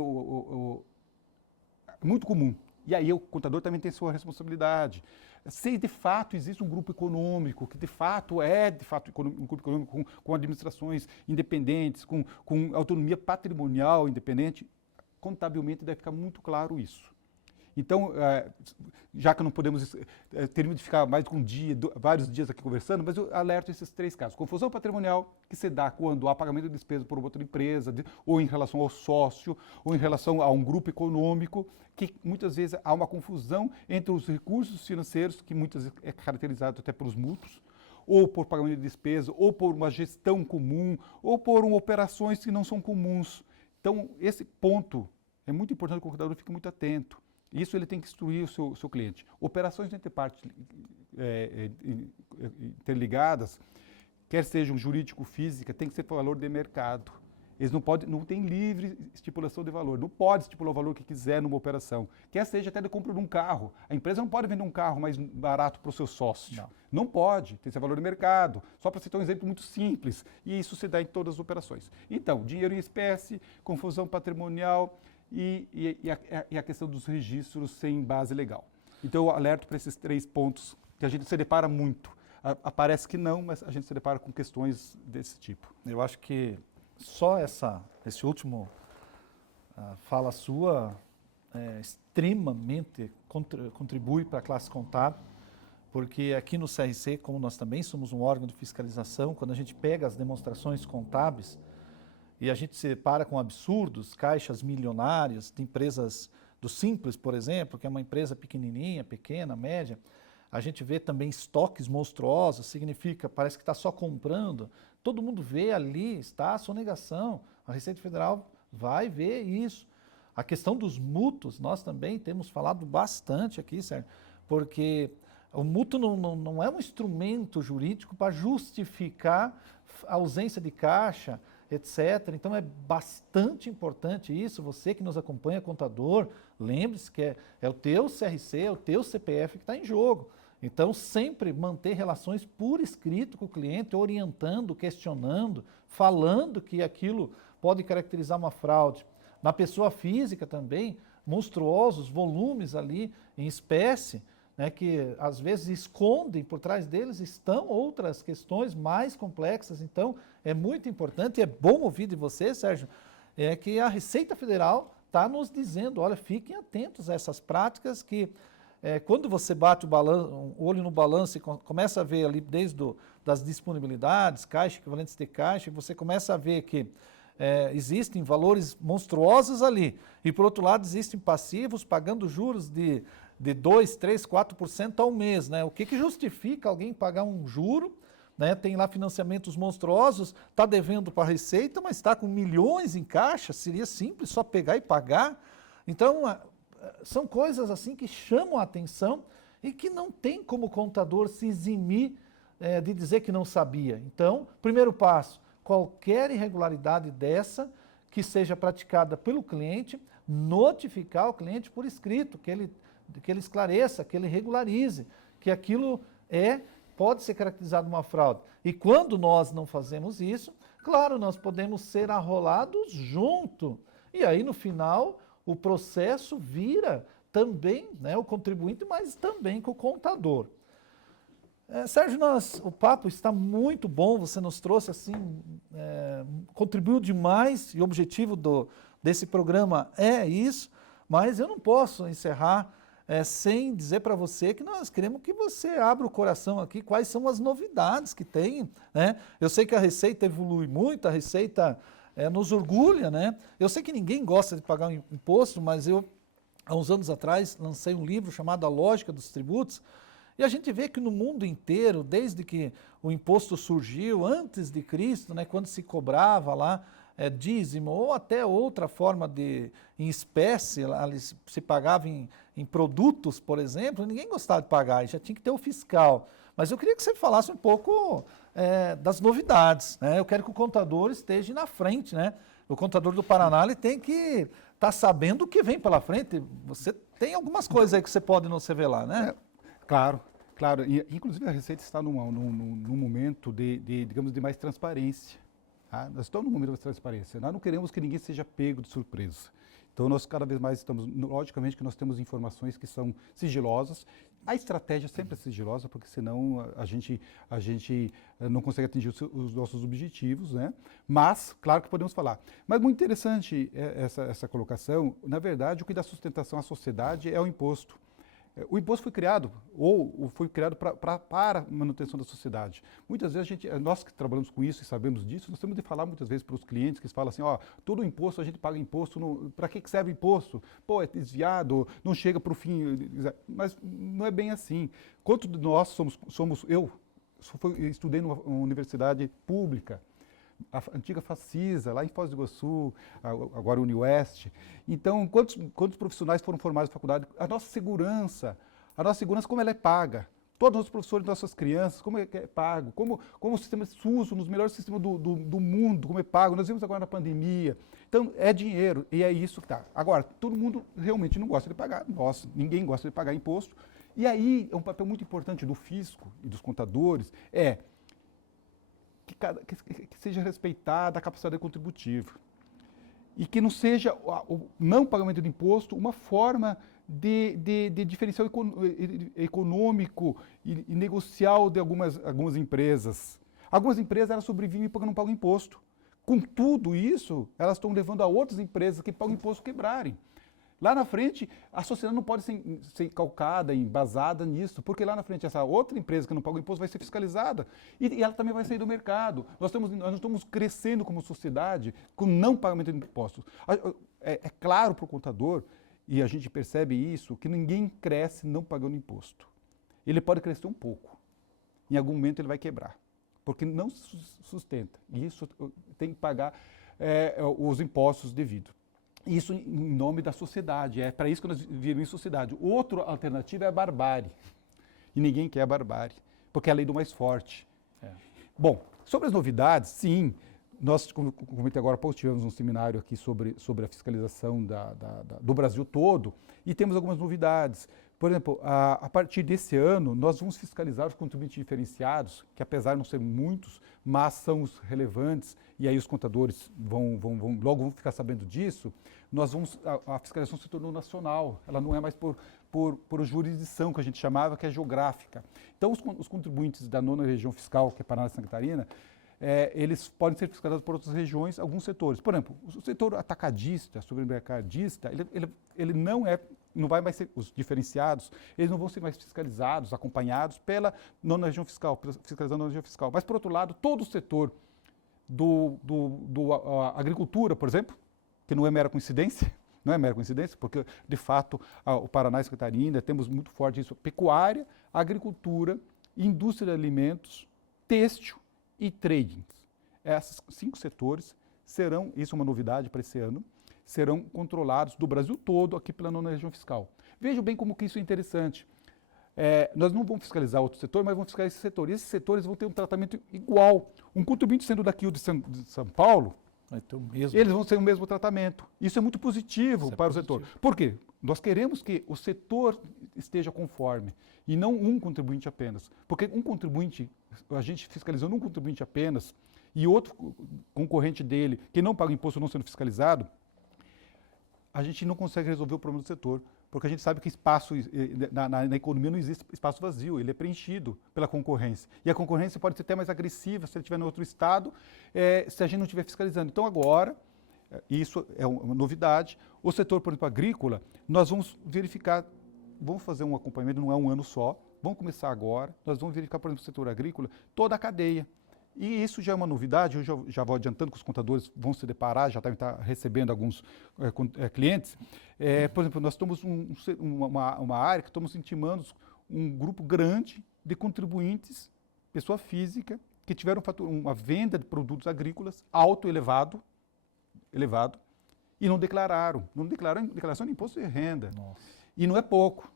muito comum. E aí o contador também tem sua responsabilidade. Se de fato existe um grupo econômico, que de fato um grupo econômico com administrações independentes, com autonomia patrimonial independente, contabilmente deve ficar muito claro isso. Então, já que não podemos, teríamos de ficar mais de um dia, vários dias aqui conversando, mas eu alerto esses 3 casos. Confusão patrimonial, que se dá quando há pagamento de despesa por outra empresa, ou em relação ao sócio, ou em relação a um grupo econômico, que muitas vezes há uma confusão entre os recursos financeiros, que muitas vezes é caracterizado até pelos mútuos, ou por pagamento de despesa, ou por uma gestão comum, ou por operações que não são comuns. Então, esse ponto é muito importante que o contador fique muito atento. Isso ele tem que instruir o seu cliente. Operações entre partes interligadas, quer sejam jurídico-física, tem que ser por valor de mercado. Eles não tem livre estipulação de valor. Não pode estipular o valor que quiser numa operação. Quer seja até de compra de um carro. A empresa não pode vender um carro mais barato para o seu sócio. Não pode. Tem que ser valor de mercado. Só para citar um exemplo muito simples. E isso se dá em todas as operações. Então, dinheiro em espécie, confusão patrimonial e a questão dos registros sem base legal. Então, eu alerto para esses 3 pontos que a gente se depara muito. Parece que não, mas a gente se depara com questões desse tipo. Eu acho que só esse último fala sua extremamente contribui para a classe contábil, porque aqui no CRC, como nós também somos um órgão de fiscalização, quando a gente pega as demonstrações contábeis e a gente se depara com absurdos, caixas milionárias de empresas do Simples, por exemplo, que é uma empresa pequenininha, pequena, média, a gente vê também estoques monstruosos, significa, parece que está só comprando. Todo mundo vê ali, está a sonegação. A Receita Federal vai ver isso. A questão dos mútuos, nós também temos falado bastante aqui, Sérgio, porque o mútuo não é um instrumento jurídico para justificar a ausência de caixa, etc. Então é bastante importante isso. Você que nos acompanha, contador, lembre-se que é o teu CRC, é o teu CPF que está em jogo. Então sempre manter relações por escrito com o cliente, orientando, questionando, falando que aquilo pode caracterizar uma fraude. Na pessoa física também, monstruosos volumes ali em espécie, né, que às vezes escondem, por trás deles estão outras questões mais complexas. Então, é muito importante, e é bom ouvir de você, Sérgio, que a Receita Federal está nos dizendo, olha, fiquem atentos a essas práticas que, quando você bate o olho no balanço e começa a ver ali desde das disponibilidades, caixa, equivalentes de caixa, você começa a ver que existem valores monstruosos ali, e por outro lado existem passivos pagando juros de 2, 3, 4% ao mês, né? O que justifica alguém pagar um juro, né? Tem lá financiamentos monstruosos, está devendo para a Receita, mas está com milhões em caixa, seria simples só pegar e pagar. Então, são coisas assim que chamam a atenção e que não tem como o contador se eximir de dizer que não sabia. Então, primeiro passo, qualquer irregularidade dessa que seja praticada pelo cliente, notificar o cliente por escrito, que ele esclareça, que ele regularize, que aquilo pode ser caracterizado uma fraude. E quando nós não fazemos isso, claro, nós podemos ser arrolados junto. E aí, no final, o processo vira também, né, o contribuinte, mas também com o contador. Sérgio, o papo está muito bom, você nos trouxe assim, contribuiu demais, e o objetivo desse programa é isso, mas eu não posso encerrar sem dizer para você que nós queremos que você abra o coração aqui, quais são as novidades que tem, né? Eu sei que a Receita evolui muito, a Receita nos orgulha, né? Eu sei que ninguém gosta de pagar um imposto, mas eu, há uns anos atrás, lancei um livro chamado A Lógica dos Tributos, e a gente vê que no mundo inteiro, desde que o imposto surgiu, antes de Cristo, né, quando se cobrava lá dízimo ou até outra forma em espécie, se pagava em produtos, por exemplo, ninguém gostava de pagar, já tinha que ter o fiscal. Mas eu queria que você falasse um pouco das novidades, né? Eu quero que o contador esteja na frente, né? O contador do Paraná ele tem que estar sabendo o que vem pela frente. Você tem algumas coisas aí que você pode nos revelar, né? Claro, claro. E, inclusive a Receita está num momento digamos, de mais transparência. Tá? Nós estamos num momento de mais transparência. Nós não queremos que ninguém seja pego de surpresa. Então nós cada vez mais estamos, logicamente que nós temos informações que são sigilosas. A estratégia sempre é sigilosa, porque senão a gente não consegue atingir os nossos objetivos, né? Mas, claro que podemos falar. Mas muito interessante essa colocação. Na verdade, o que dá sustentação à sociedade é o imposto. O imposto foi criado para a manutenção da sociedade. Muitas vezes nós que trabalhamos com isso e sabemos disso, nós temos de falar muitas vezes para os clientes que falam assim, ó, todo imposto, a gente paga imposto, para que serve imposto? Pô, é desviado, não chega para o fim, mas não é bem assim. Quanto de nós eu estudei numa universidade pública, a antiga Facisa, lá em Foz do Iguaçu, agora Unioeste. Então, quantos profissionais foram formados na faculdade? A nossa segurança, como ela é paga? Todos os professores das nossas crianças, como é que é pago? Como o sistema SUS, um dos melhores sistemas do mundo, como é pago? Nós vimos agora na pandemia. Então, é dinheiro, e é isso que está. Agora, todo mundo realmente não gosta de pagar, ninguém gosta de pagar imposto. E aí, é um papel muito importante do fisco e dos contadores, que seja respeitada a capacidade contributiva e que não seja o não pagamento de imposto uma forma de diferencial econômico e negocial de algumas empresas. Algumas empresas elas sobrevivem porque não pagam imposto. Com tudo isso, elas estão levando a outras empresas que pagam imposto quebrarem. Lá na frente, a sociedade não pode ser calcada, embasada nisso, porque lá na frente essa outra empresa que não paga o imposto vai ser fiscalizada e ela também vai sair do mercado. Nós estamos crescendo como sociedade com não pagamento de impostos. É claro para o contador, e a gente percebe isso, que ninguém cresce não pagando imposto. Ele pode crescer um pouco. Em algum momento ele vai quebrar, porque não sustenta. E isso tem que pagar os impostos devidos. Isso em nome da sociedade, é para isso que nós vivemos em sociedade. Outra alternativa é a barbárie. E ninguém quer a barbárie, porque é a lei do mais forte. Bom, sobre as novidades, sim, nós, como comentei agora, tivemos um seminário aqui sobre a fiscalização do Brasil todo e temos algumas novidades. Por exemplo, a partir desse ano, nós vamos fiscalizar os contribuintes diferenciados, que apesar de não ser muitos, mas são os relevantes, e aí os contadores logo vão ficar sabendo disso. A fiscalização se tornou nacional, ela não é mais por jurisdição, que a gente chamava, que é geográfica. Então, os contribuintes da 9ª região fiscal, que é Paraná e Santa Catarina, eles podem ser fiscalizados por outras regiões, alguns setores. Por exemplo, o setor atacadista, supermercadista, ele não vai mais ser, os diferenciados, eles não vão ser mais fiscalizados, acompanhados pela 9ª região fiscal, fiscalizando a 9ª região fiscal. Mas, por outro lado, todo o setor a agricultura, por exemplo, que não é mera coincidência, porque, de fato, o Paraná e Santa Catarina temos muito forte isso, pecuária, agricultura, indústria de alimentos, têxtil e trading. Esses 5 setores serão, isso é uma novidade para esse ano, serão controlados do Brasil todo aqui pela 9ª região fiscal. Vejam bem como que isso é interessante. nós não vamos fiscalizar outro setor, mas vamos fiscalizar esse setor. E esses setores vão ter um tratamento igual. Um contribuinte sendo daqui de São Paulo, Vai ter o mesmo. eles vão ter o mesmo tratamento. Isso é muito positivo para o setor. Por quê? Nós queremos que o setor esteja conforme e não um contribuinte apenas. Porque um contribuinte, a gente fiscalizando um contribuinte apenas e outro concorrente dele que não paga imposto não sendo fiscalizado, a gente não consegue resolver o problema do setor. Porque a gente sabe que espaço, na economia não existe espaço vazio, ele é preenchido pela concorrência. E a concorrência pode ser até mais agressiva se ele estiver em outro estado, se a gente não estiver fiscalizando. Então agora, isso é uma novidade, o setor, por exemplo, agrícola, nós vamos verificar, vamos fazer um acompanhamento, não é um ano só, vamos começar agora, nós vamos verificar, por exemplo, o setor agrícola, toda a cadeia. E isso já é uma novidade, eu já vou adiantando que os contadores vão se deparar, já devem estar recebendo alguns clientes. Por exemplo, nós temos uma área que estamos intimando um grupo grande de contribuintes, pessoa física, que tiveram uma venda de produtos agrícolas elevado, e não declararam declaração de imposto de renda. Nossa. E não é pouco,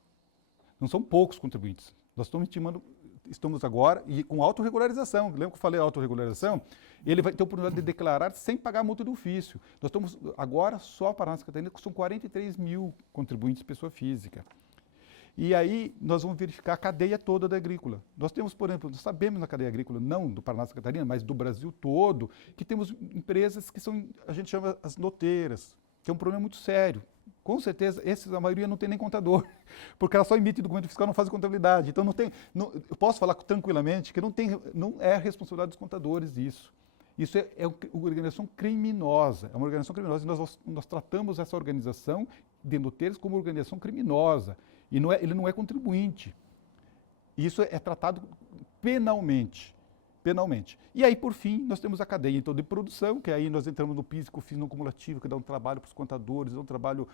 não são poucos contribuintes. Nós estamos intimando. Estamos agora, e com autorregularização, lembra que eu falei autorregularização? Ele vai ter a oportunidade de declarar sem pagar a multa do ofício. Nós estamos agora, só para a nossa Catarina, são 43 mil contribuintes pessoa física. E aí nós vamos verificar a cadeia toda da agrícola. Nós temos, por exemplo, nós sabemos na cadeia agrícola, não do Paraná e Santa Catarina, mas do Brasil todo, que temos empresas que são, a gente chama as noteiras, que é um problema muito sério. Com certeza, a maioria não tem nem contador, porque ela só emite documento fiscal, não faz contabilidade. Então, eu posso falar tranquilamente que não é a responsabilidade dos contadores isso. Isso é uma organização criminosa, e nós tratamos essa organização de noteiros como organização criminosa, e ele não é contribuinte. Isso é tratado penalmente. E aí, por fim, nós temos a cadeia então, de produção, que aí nós entramos no PIS e COFINS não cumulativo, que dá um trabalho para os contadores, dá um trabalho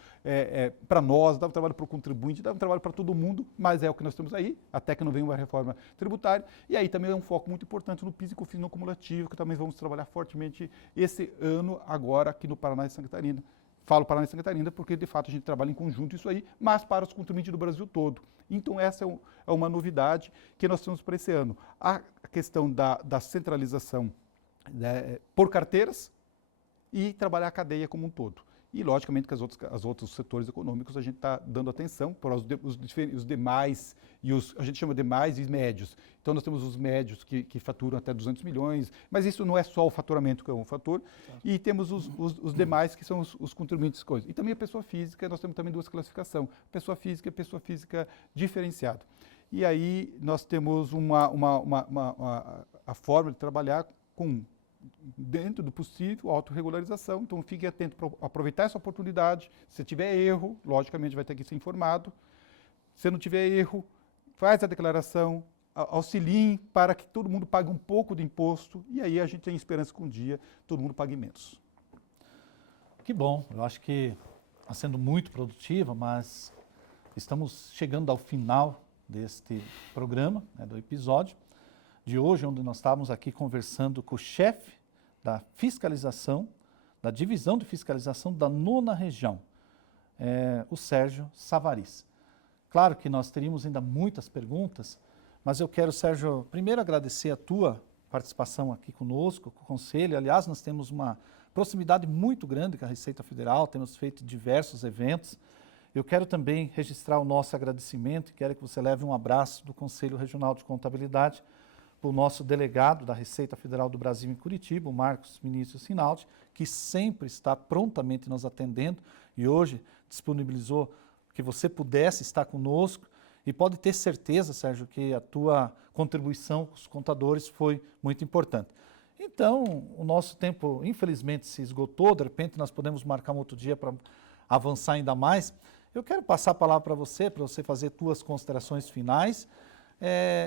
para nós, dá um trabalho para o contribuinte, dá um trabalho para todo mundo, mas é o que nós temos aí, até que não venha uma reforma tributária. E aí também é um foco muito importante no PIS e COFINS não cumulativo, que também vamos trabalhar fortemente esse ano agora aqui no Paraná e Santa Catarina. Falo Paraná e Santa Catarina porque, de fato, a gente trabalha em conjunto isso aí, mas para os contribuintes do Brasil todo. Então, essa é uma novidade que nós temos para esse ano. A questão da centralização por carteiras e trabalhar a cadeia como um todo. E, logicamente, que os outros setores econômicos a gente está dando atenção para os demais, a gente chama demais e médios. Então, nós temos os médios que faturam até 200 milhões, mas isso não é só o faturamento que é um fator, e temos os demais que são os contribuintes. E também a pessoa física, nós temos também duas classificações, pessoa física diferenciada. E aí nós temos a forma de trabalhar com dentro do possível, autorregularização. Então, fique atento para aproveitar essa oportunidade. Se tiver erro, logicamente vai ter que ser informado. Se não tiver erro, faz a declaração, auxiliem para que todo mundo pague um pouco de imposto e aí a gente tem esperança que um dia todo mundo pague menos. Que bom, eu acho que está sendo muito produtiva, mas estamos chegando ao final deste programa, do episódio de hoje, onde nós estávamos aqui conversando com o chefe da fiscalização, da divisão de fiscalização da 9ª região, o Sérgio Savarys. Claro que nós teríamos ainda muitas perguntas, mas eu quero, Sérgio, primeiro agradecer a tua participação aqui conosco, com o Conselho. Aliás, nós temos uma proximidade muito grande com a Receita Federal, temos feito diversos eventos. Eu quero também registrar o nosso agradecimento e quero que você leve um abraço do Conselho Regional de Contabilidade para o nosso delegado da Receita Federal do Brasil em Curitiba, o Marcos Vinícius Rinaldi, que sempre está prontamente nos atendendo e hoje disponibilizou que você pudesse estar conosco. E pode ter certeza, Sérgio, que a tua contribuição com os contadores foi muito importante. Então, o nosso tempo, infelizmente, se esgotou. De repente, nós podemos marcar um outro dia para avançar ainda mais. Eu quero passar a palavra para você fazer tuas considerações finais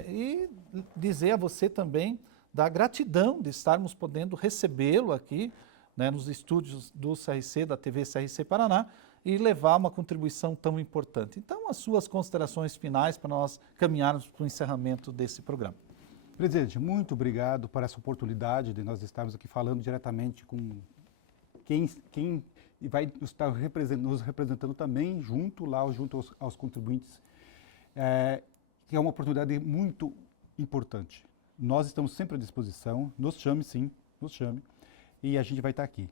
e dizer a você também da gratidão de estarmos podendo recebê-lo aqui, nos estúdios do CRC, da TV CRC Paraná, e levar uma contribuição tão importante. Então, as suas considerações finais para nós caminharmos para o encerramento desse programa. Presidente, muito obrigado por essa oportunidade de nós estarmos aqui falando diretamente com quem vai estar nos representando também junto aos contribuintes. que é uma oportunidade muito importante. Nós estamos sempre à disposição, nos chame sim, nos chame, e a gente vai estar aqui.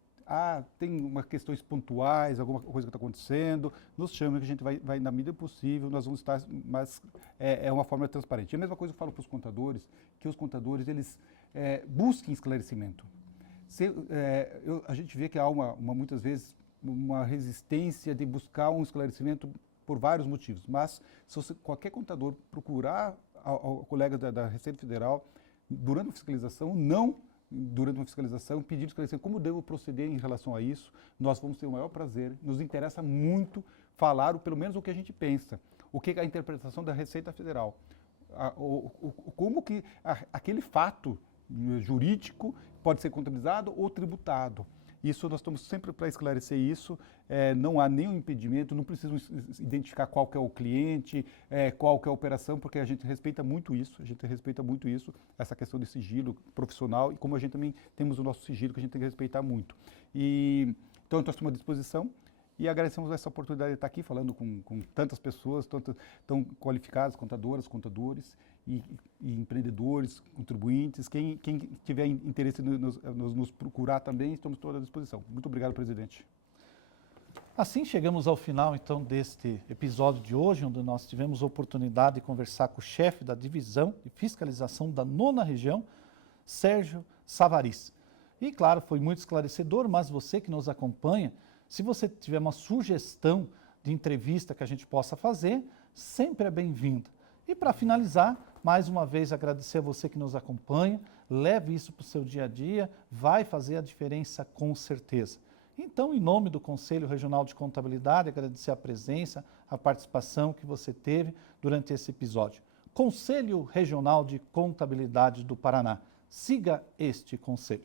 Tem umas questões pontuais, alguma coisa que está acontecendo, nos chame que a gente vai na medida possível, nós vamos estar, mas é uma forma transparente. E a mesma coisa eu falo para os contadores, que os contadores, eles busquem esclarecimento. A gente vê que há muitas vezes uma resistência de buscar um esclarecimento por vários motivos, mas se qualquer contador procurar ao colega da Receita Federal durante uma fiscalização, pedir esclarecimento, como devo proceder em relação a isso, nós vamos ter o maior prazer, nos interessa muito falar, pelo menos o que a gente pensa, o que é a interpretação da Receita Federal, como que aquele fato jurídico pode ser contabilizado ou tributado. Isso nós estamos sempre para esclarecer isso, não há nenhum impedimento, não precisamos identificar qual que é o cliente, qual que é a operação, porque a gente respeita muito isso, essa questão de sigilo profissional, e como a gente também temos o nosso sigilo que a gente tem que respeitar muito. Então, nós estamos à disposição e agradecemos essa oportunidade de estar aqui falando com tantas pessoas, tão qualificadas, contadoras, contadores e empreendedores, contribuintes. Quem tiver interesse nos procurar também, estamos todos à disposição. Muito obrigado, presidente. Assim chegamos ao final, então, deste episódio de hoje, onde nós tivemos a oportunidade de conversar com o chefe da Divisão de Fiscalização da 9ª Região, Sérgio Savarys. E, claro, foi muito esclarecedor, mas você que nos acompanha, se você tiver uma sugestão de entrevista que a gente possa fazer, sempre é bem-vinda. E para finalizar, mais uma vez agradecer a você que nos acompanha, leve isso para o seu dia a dia, vai fazer a diferença com certeza. Então, em nome do Conselho Regional de Contabilidade, agradecer a presença, a participação que você teve durante esse episódio. Conselho Regional de Contabilidade do Paraná. Siga este conselho.